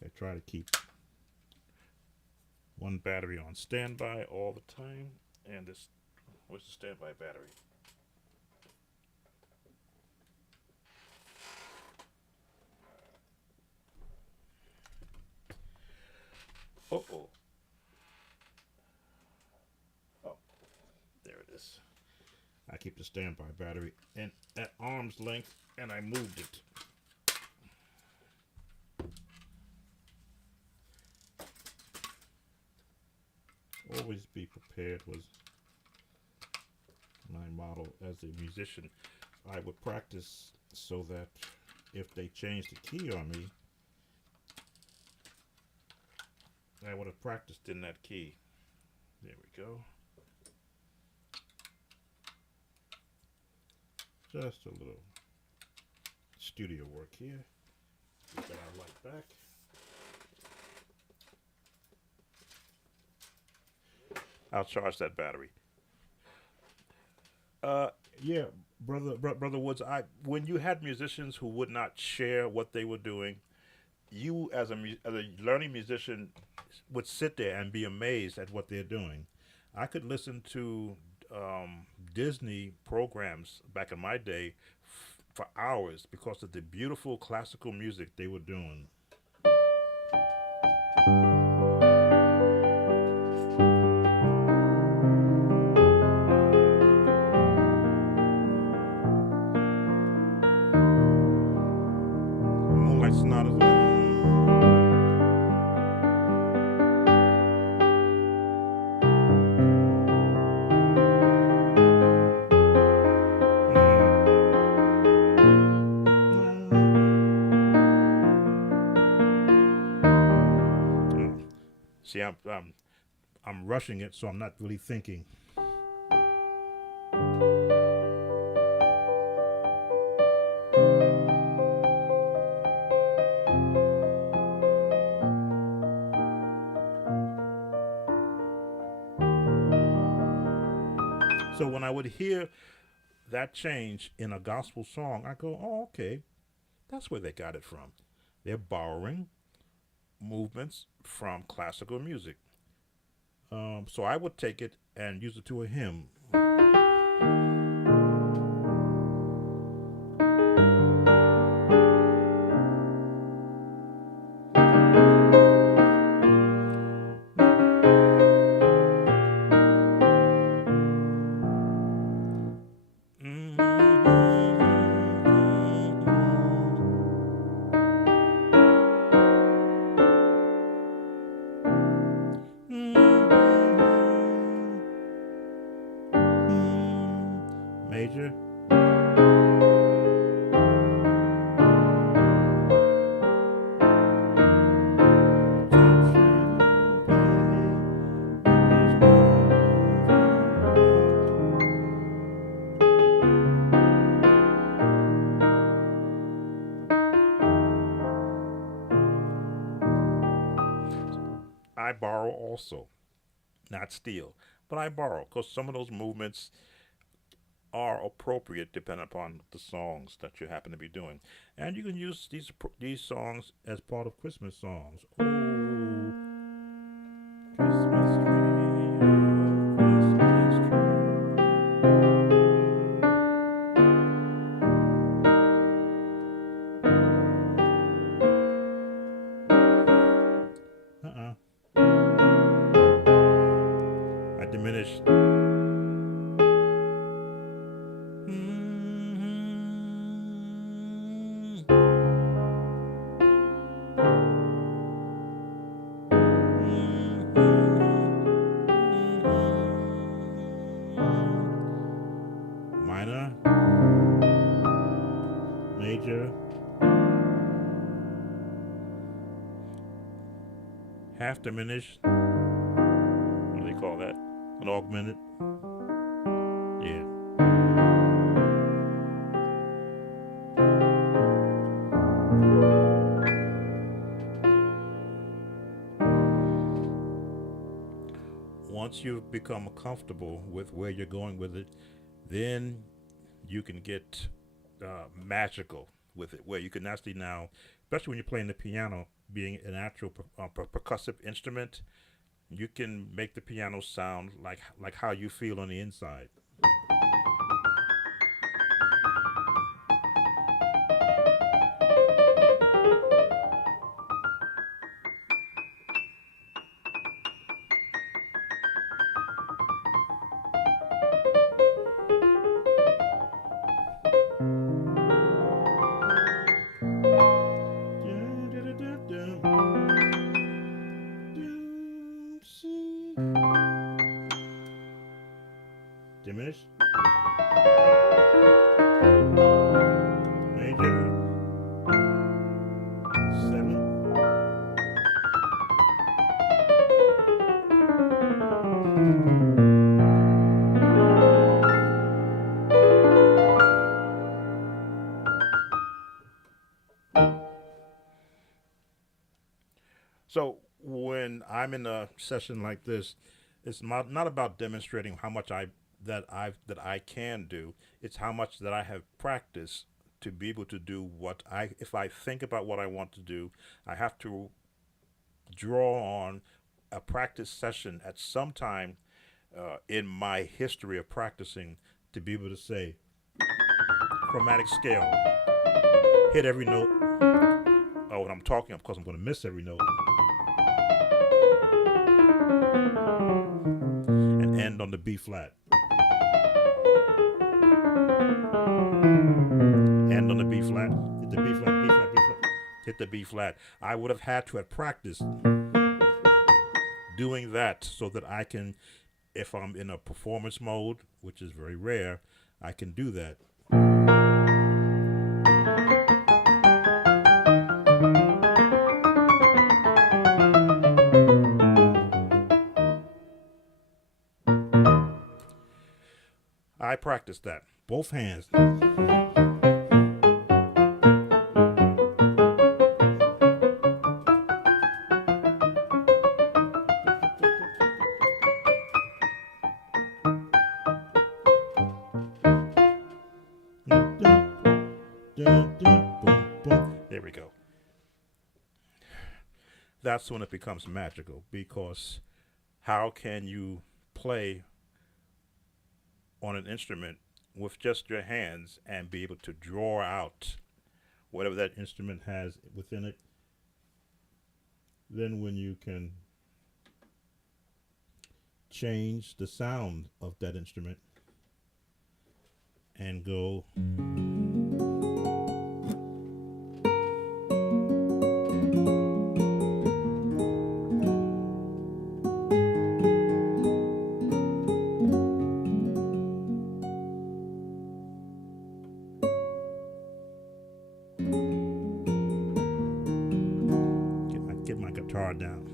I try to keep one battery on standby all the time. And this, where's the standby battery? Uh-oh. Oh, there it is. I keep the standby battery at arm's length, and I moved it. Always be prepared was my motto as a musician. I would practice so that if they changed the key on me, I would have practiced in that key. There we go. Just a little studio work here. Get our light back. I'll charge that battery. Uh, yeah, brother Woods. When you had musicians who would not share what they were doing, you as a learning musician would sit there and be amazed at what they're doing. I could listen to Disney programs back in my day for hours because of the beautiful classical music they were doing. Moonlight Sonatas. See, I'm rushing it, so I'm not really thinking. So when I would hear that change in a gospel song, I go, "Oh, okay, that's where they got it from. They're borrowing movements from classical music." So I would take it and use it to a hymn. Major. I borrow also, not steal, but I borrow because some of those movements are appropriate depending upon the songs that you happen to be doing, and you can use these songs as part of Christmas songs. Oh, Christmas tree, oh, Christmas tree. I diminished. Minor, major, half diminished. What do they call that? An augmented. Yeah. Once you've become comfortable with where you're going with it, then you can get magical with it, where you can actually now, especially when you're playing the piano, being an actual percussive instrument, you can make the piano sound like how you feel on the inside. Diminish. Major. 7. So when I'm in a session like this, it's not about demonstrating how much that I can do. It's how much that I have practiced to be able to do what I if I think about what I want to do, I have to draw on a practice session at some time in my history of practicing to be able to say chromatic scale, hit every note. Oh, when I'm talking, of course, I'm going to miss every note and end on the B flat. End on the B flat. Hit the B flat, B flat, B flat. Hit the B flat. I would have had to have practiced doing that so that I can, if I'm in a performance mode, which is very rare, I can do that. I practiced that. Both hands. There we go. That's when it becomes magical because how can you play on an instrument with just your hands and be able to draw out whatever that instrument has within it? Then when you can change the sound of that instrument and go get my guitar down.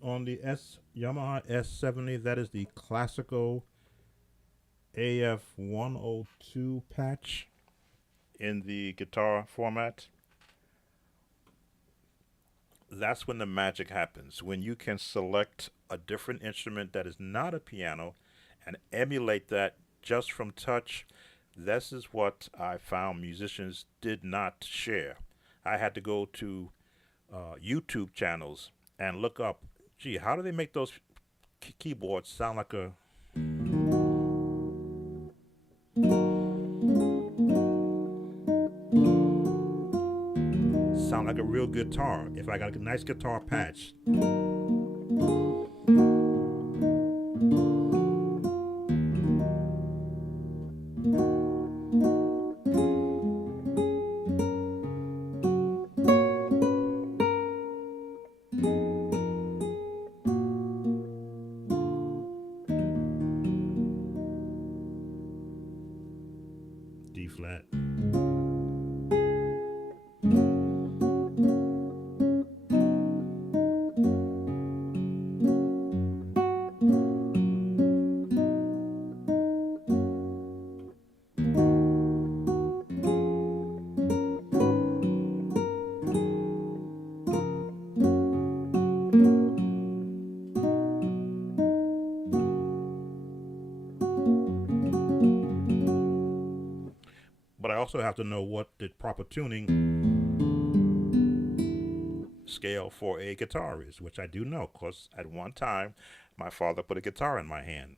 On the Yamaha S70, that is the classical AF 102 patch in the guitar format. That's when the magic happens. When you can select a different instrument that is not a piano and emulate that just from touch. This is what I found musicians did not share. I had to go to YouTube channels and look up, gee, how do they make those keyboards sound like a real guitar? If I got a nice guitar patch. also have to know what the proper tuning scale for a guitar is, which I do know, because at one time my father put a guitar in my hand.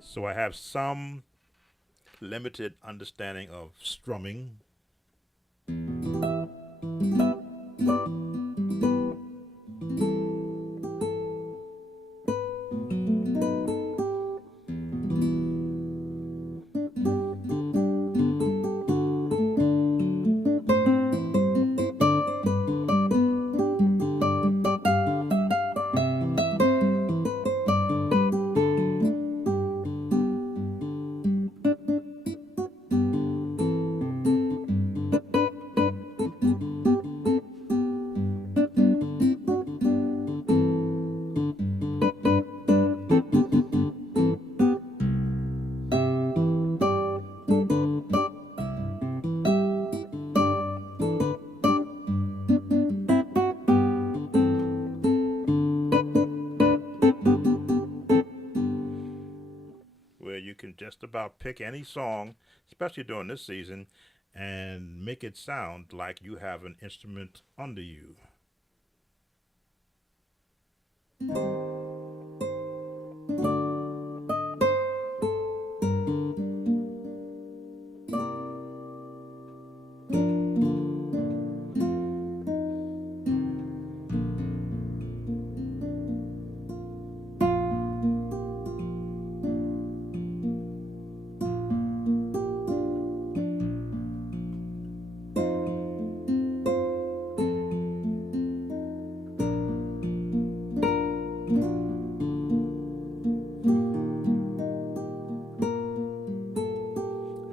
So I have some limited understanding of strumming. Where you can just about pick any song, especially during this season, and make it sound like you have an instrument under you.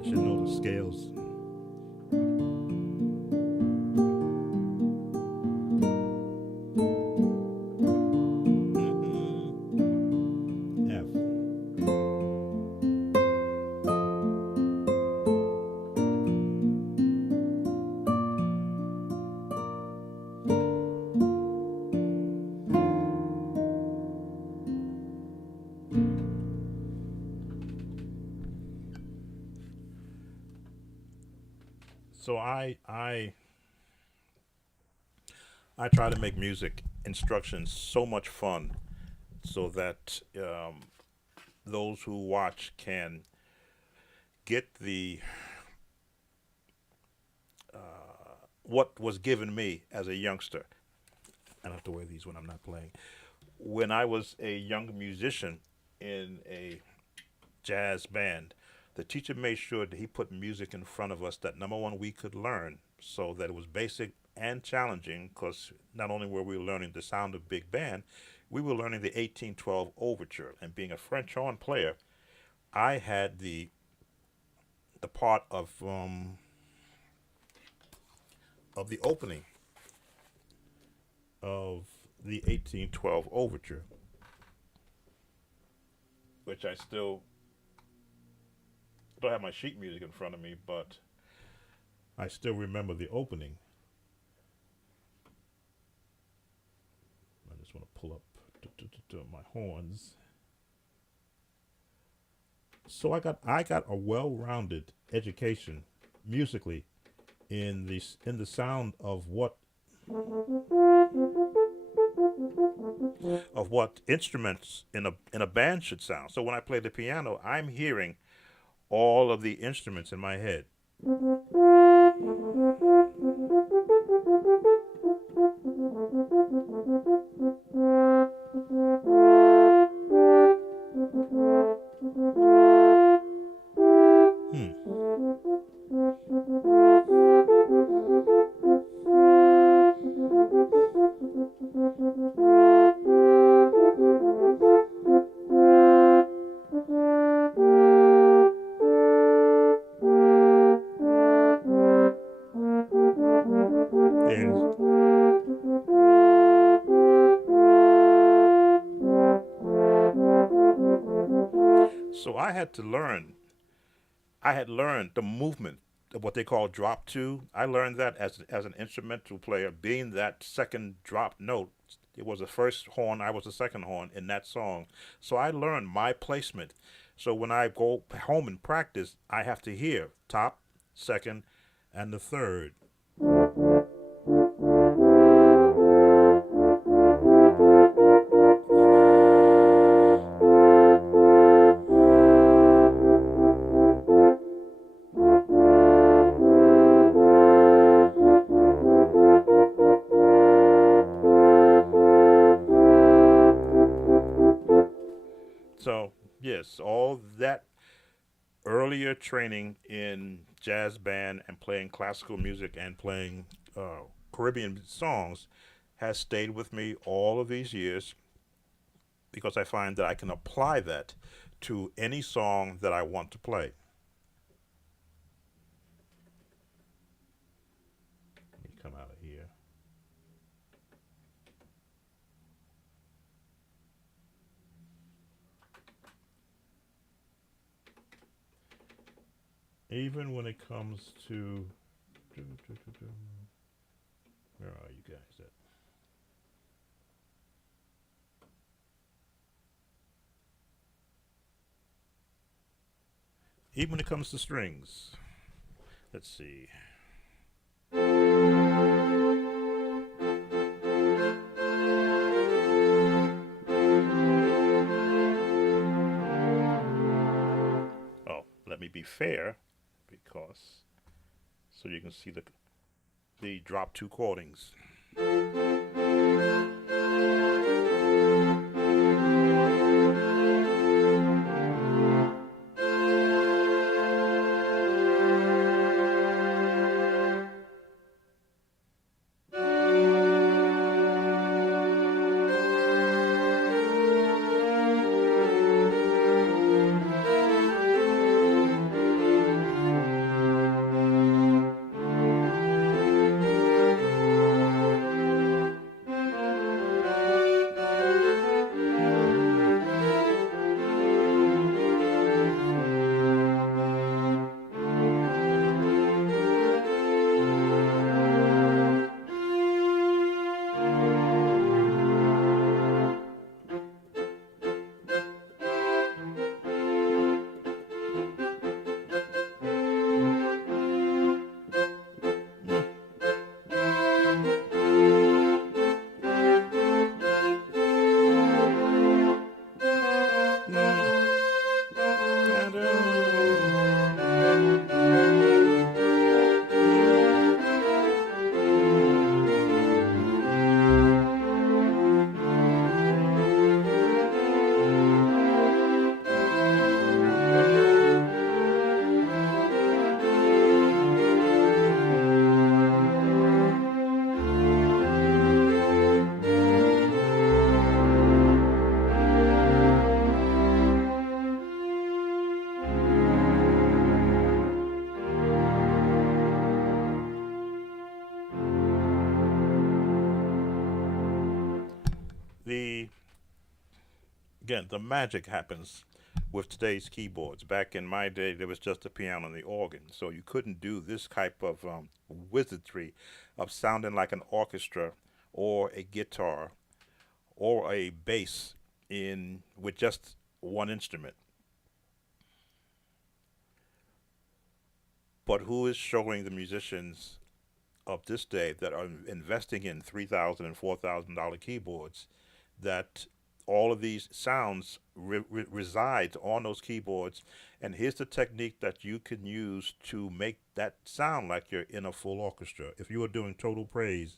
You should know the scales. F. So I try to make music instructions so much fun, so that those who watch can get the what was given me as a youngster. I don't have to wear these when I'm not playing. When I was a young musician in a jazz band, the teacher made sure that he put music in front of us that, number one, we could learn, so that it was basic and challenging, because not only were we learning the sound of big band, we were learning the 1812 overture. And being a French horn player, I had the part of the opening of the 1812 overture, which I still don't have my sheet music in front of me, but I still remember the opening. I just want to pull up my horns. So I got a well-rounded education musically in the sound of what instruments in a band should sound. So when I play the piano, I'm hearing all of the instruments in my head. Hmm. There's So I had learned the movement of what they call drop two. I learned that as an instrumental player, being that second drop note It was the first horn, I was the second horn in that song. So I learned my placement. So when I go home and practice, I have to hear top, second, and the third. So, yes, all that earlier training in jazz band and playing classical music and playing Caribbean songs has stayed with me all of these years because I find that I can apply that to any song that I want to play. Let me come out of here. Even when it comes to. Where are you guys at? Even when it comes to strings. Let's see. Oh, let me be fair because so you can see the drop two chordings. The again the magic happens with today's keyboards. Back in my day, there was just a piano and the organ, so you couldn't do this type of wizardry of sounding like an orchestra or a guitar or a bass in with just one instrument. But who is showing the musicians of this day that are investing in $3,000 and $4,000 keyboards that all of these sounds reside on those keyboards, and here's the technique that you can use to make that sound like you're in a full orchestra. If you were doing total praise,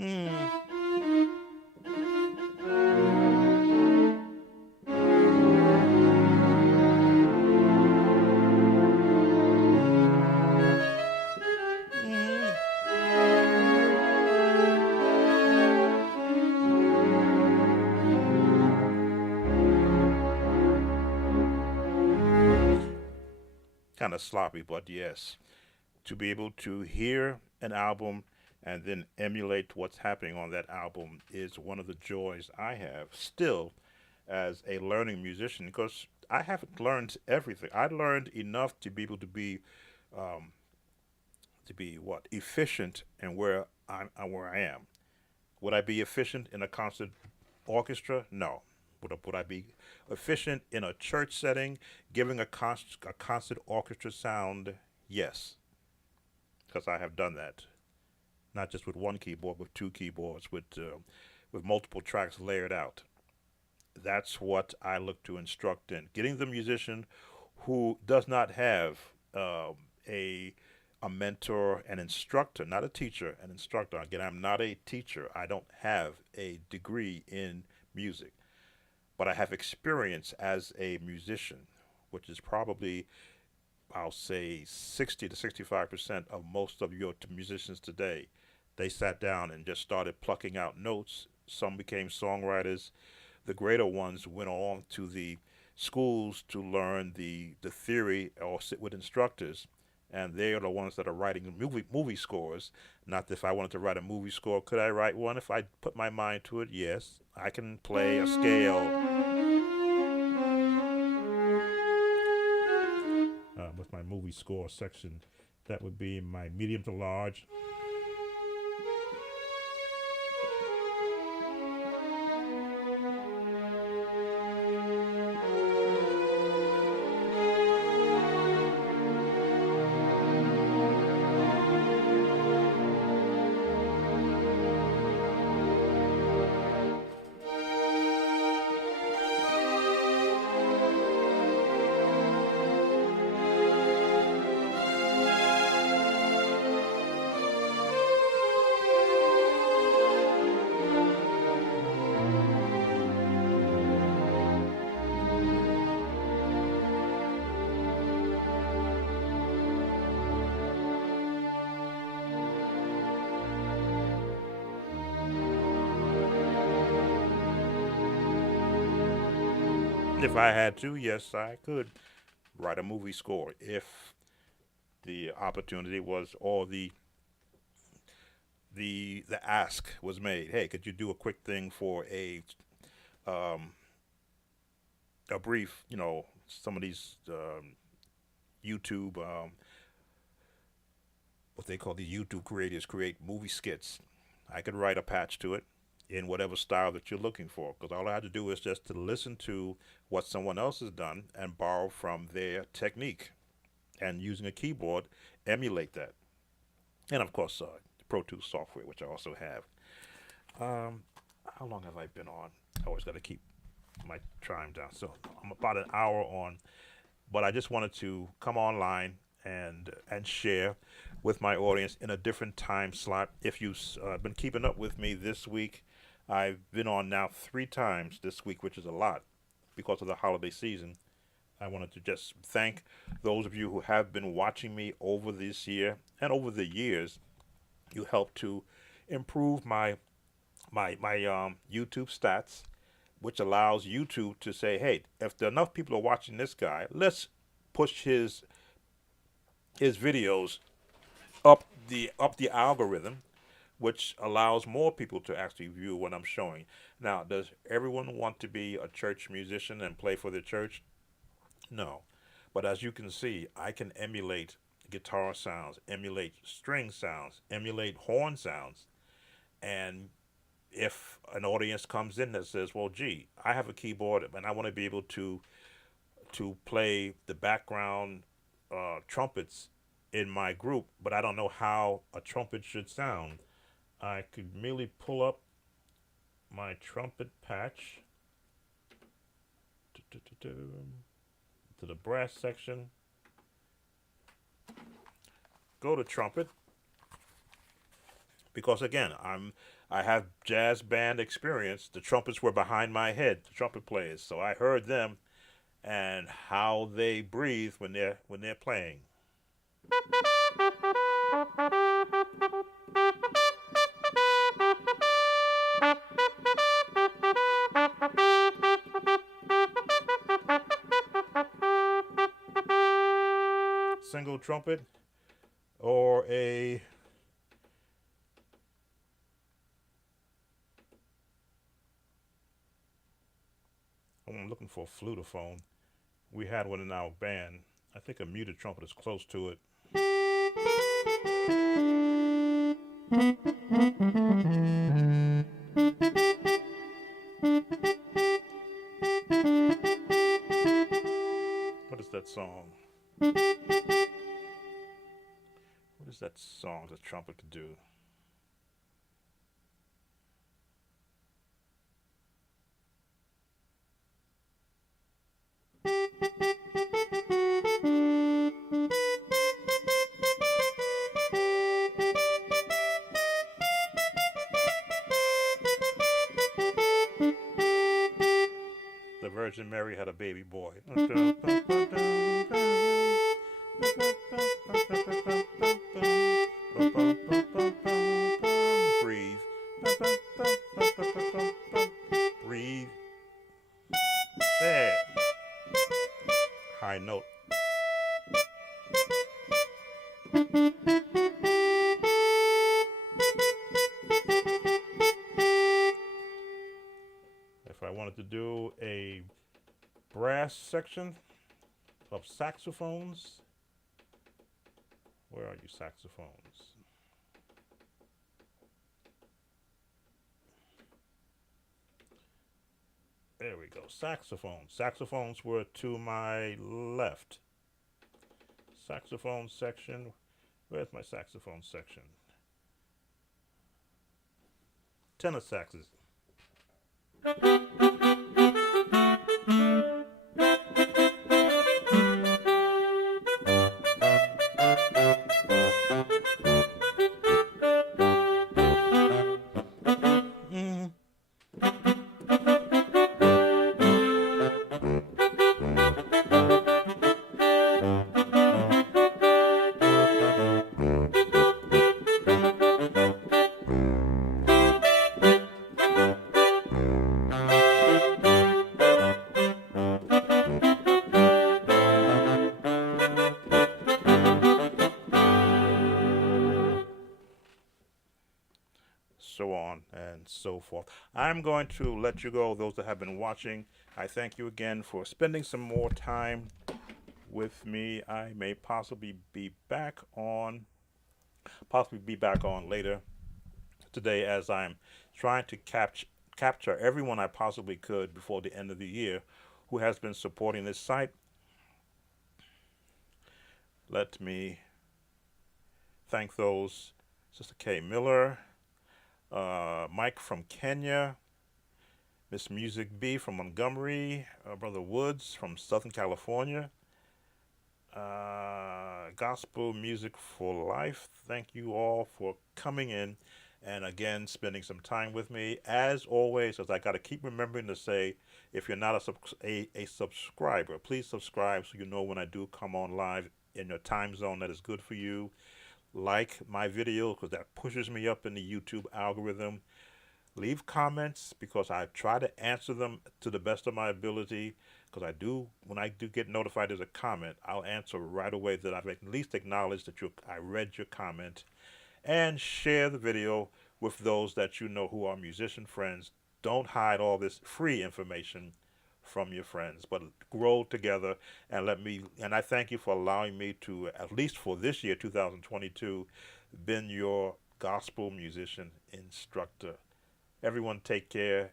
mm, mm, kind of sloppy, but yes, to be able to hear an album and then emulate what's happening on that album is one of the joys I have still as a learning musician because I haven't learned everything. I learned enough to be able um, to be what efficient in where I am. Would I be efficient in a concert orchestra? No. Would I be efficient in a church setting, giving a concert orchestra sound? Yes, because I have done that. Not just with one keyboard, with two keyboards, with multiple tracks layered out. That's what I look to instruct in. Getting the musician who does not have a a mentor, an instructor, not a teacher, an instructor. Again, I'm not a teacher. I don't have a degree in music, but I have experience as a musician, which is probably, I'll say, 60 to 65% of most of your musicians today. They sat down and just started plucking out notes. Some became songwriters. The greater ones went on to the schools to learn the theory or sit with instructors. And they are the ones that are writing movie scores. Not that if I wanted to write a movie score, could I write one if I put my mind to it? Yes, I can play a scale with my movie score section. That would be my medium to large. If I had to, yes, I could write a movie score if the opportunity was or the ask was made. Hey, could you do a quick thing for um, a brief, some of these YouTube, what they call the YouTube creators create movie skits. I could write a patch to it in whatever style that you're looking for, because all I had to do is just to listen to what someone else has done and borrow from their technique, and using a keyboard, emulate that. And of course, Pro Tools software, which I also have. Um, how long have I been on? I always got to keep my time down. So I'm about an hour on, but I just wanted to come online and share with my audience in a different time slot. If you've been keeping up with me this week, I've been on now 3 times this week, which is a lot because of the holiday season. I wanted to just thank those of you who have been watching me over this year and over the years. You helped to improve my YouTube stats, which allows YouTube to say, hey, if there enough people are watching this guy, let's push his videos up the algorithm, which allows more people to actually view what I'm showing. Now, does everyone want to be a church musician and play for the church? No. But as you can see, I can emulate guitar sounds, emulate string sounds, emulate horn sounds. And if an audience comes in that says, well, gee, I have a keyboard and I want to be able to play the background trumpets in my group, but I don't know how a trumpet should sound, I could merely pull up my trumpet patch to the brass section, go to trumpet, because again, I have jazz band experience. The trumpets were behind my head, the trumpet players, so I heard them and how they breathe when they're playing. Single trumpet or a looking for a flutophone. We had one in our band. I think a muted trumpet is close to it. What is that song? What is that song the trumpet could do? The Virgin Mary had a baby boy. Breathe. Breathe. There. High note. If I wanted to do a brass section of saxophones, where are you saxophones? There we go. Saxophones. Saxophones were to my left. Saxophone section. Where's my saxophone section? Tenor saxes. Mm. So on and so forth. I'm going to let you go, those that have been watching. I thank you again for spending some more time with me. I may possibly be back on later today as I'm trying to capture everyone I possibly could before the end of the year who has been supporting this site. Let me thank those: Sister Kay Miller, Mike from Kenya, Miss Music B from Montgomery, Brother Woods from Southern California, Gospel Music for Life. Thank you all for coming in and again spending some time with me. As always, as I got to keep remembering to say, if you're not a subscriber, please subscribe so you know when I do come on live in your time zone that is good for you. Like my video because that pushes me up in the YouTube algorithm. Leave comments because I try to answer them to the best of my ability, because when I do get notified there's a comment, I'll answer right away that I've at least acknowledged that I read your comment. And share the video with those that you know who are musician friends. Don't hide all this free information from your friends, but grow together. And I thank you for allowing me to, at least for this year 2022, been your gospel musician instructor. Everyone take care.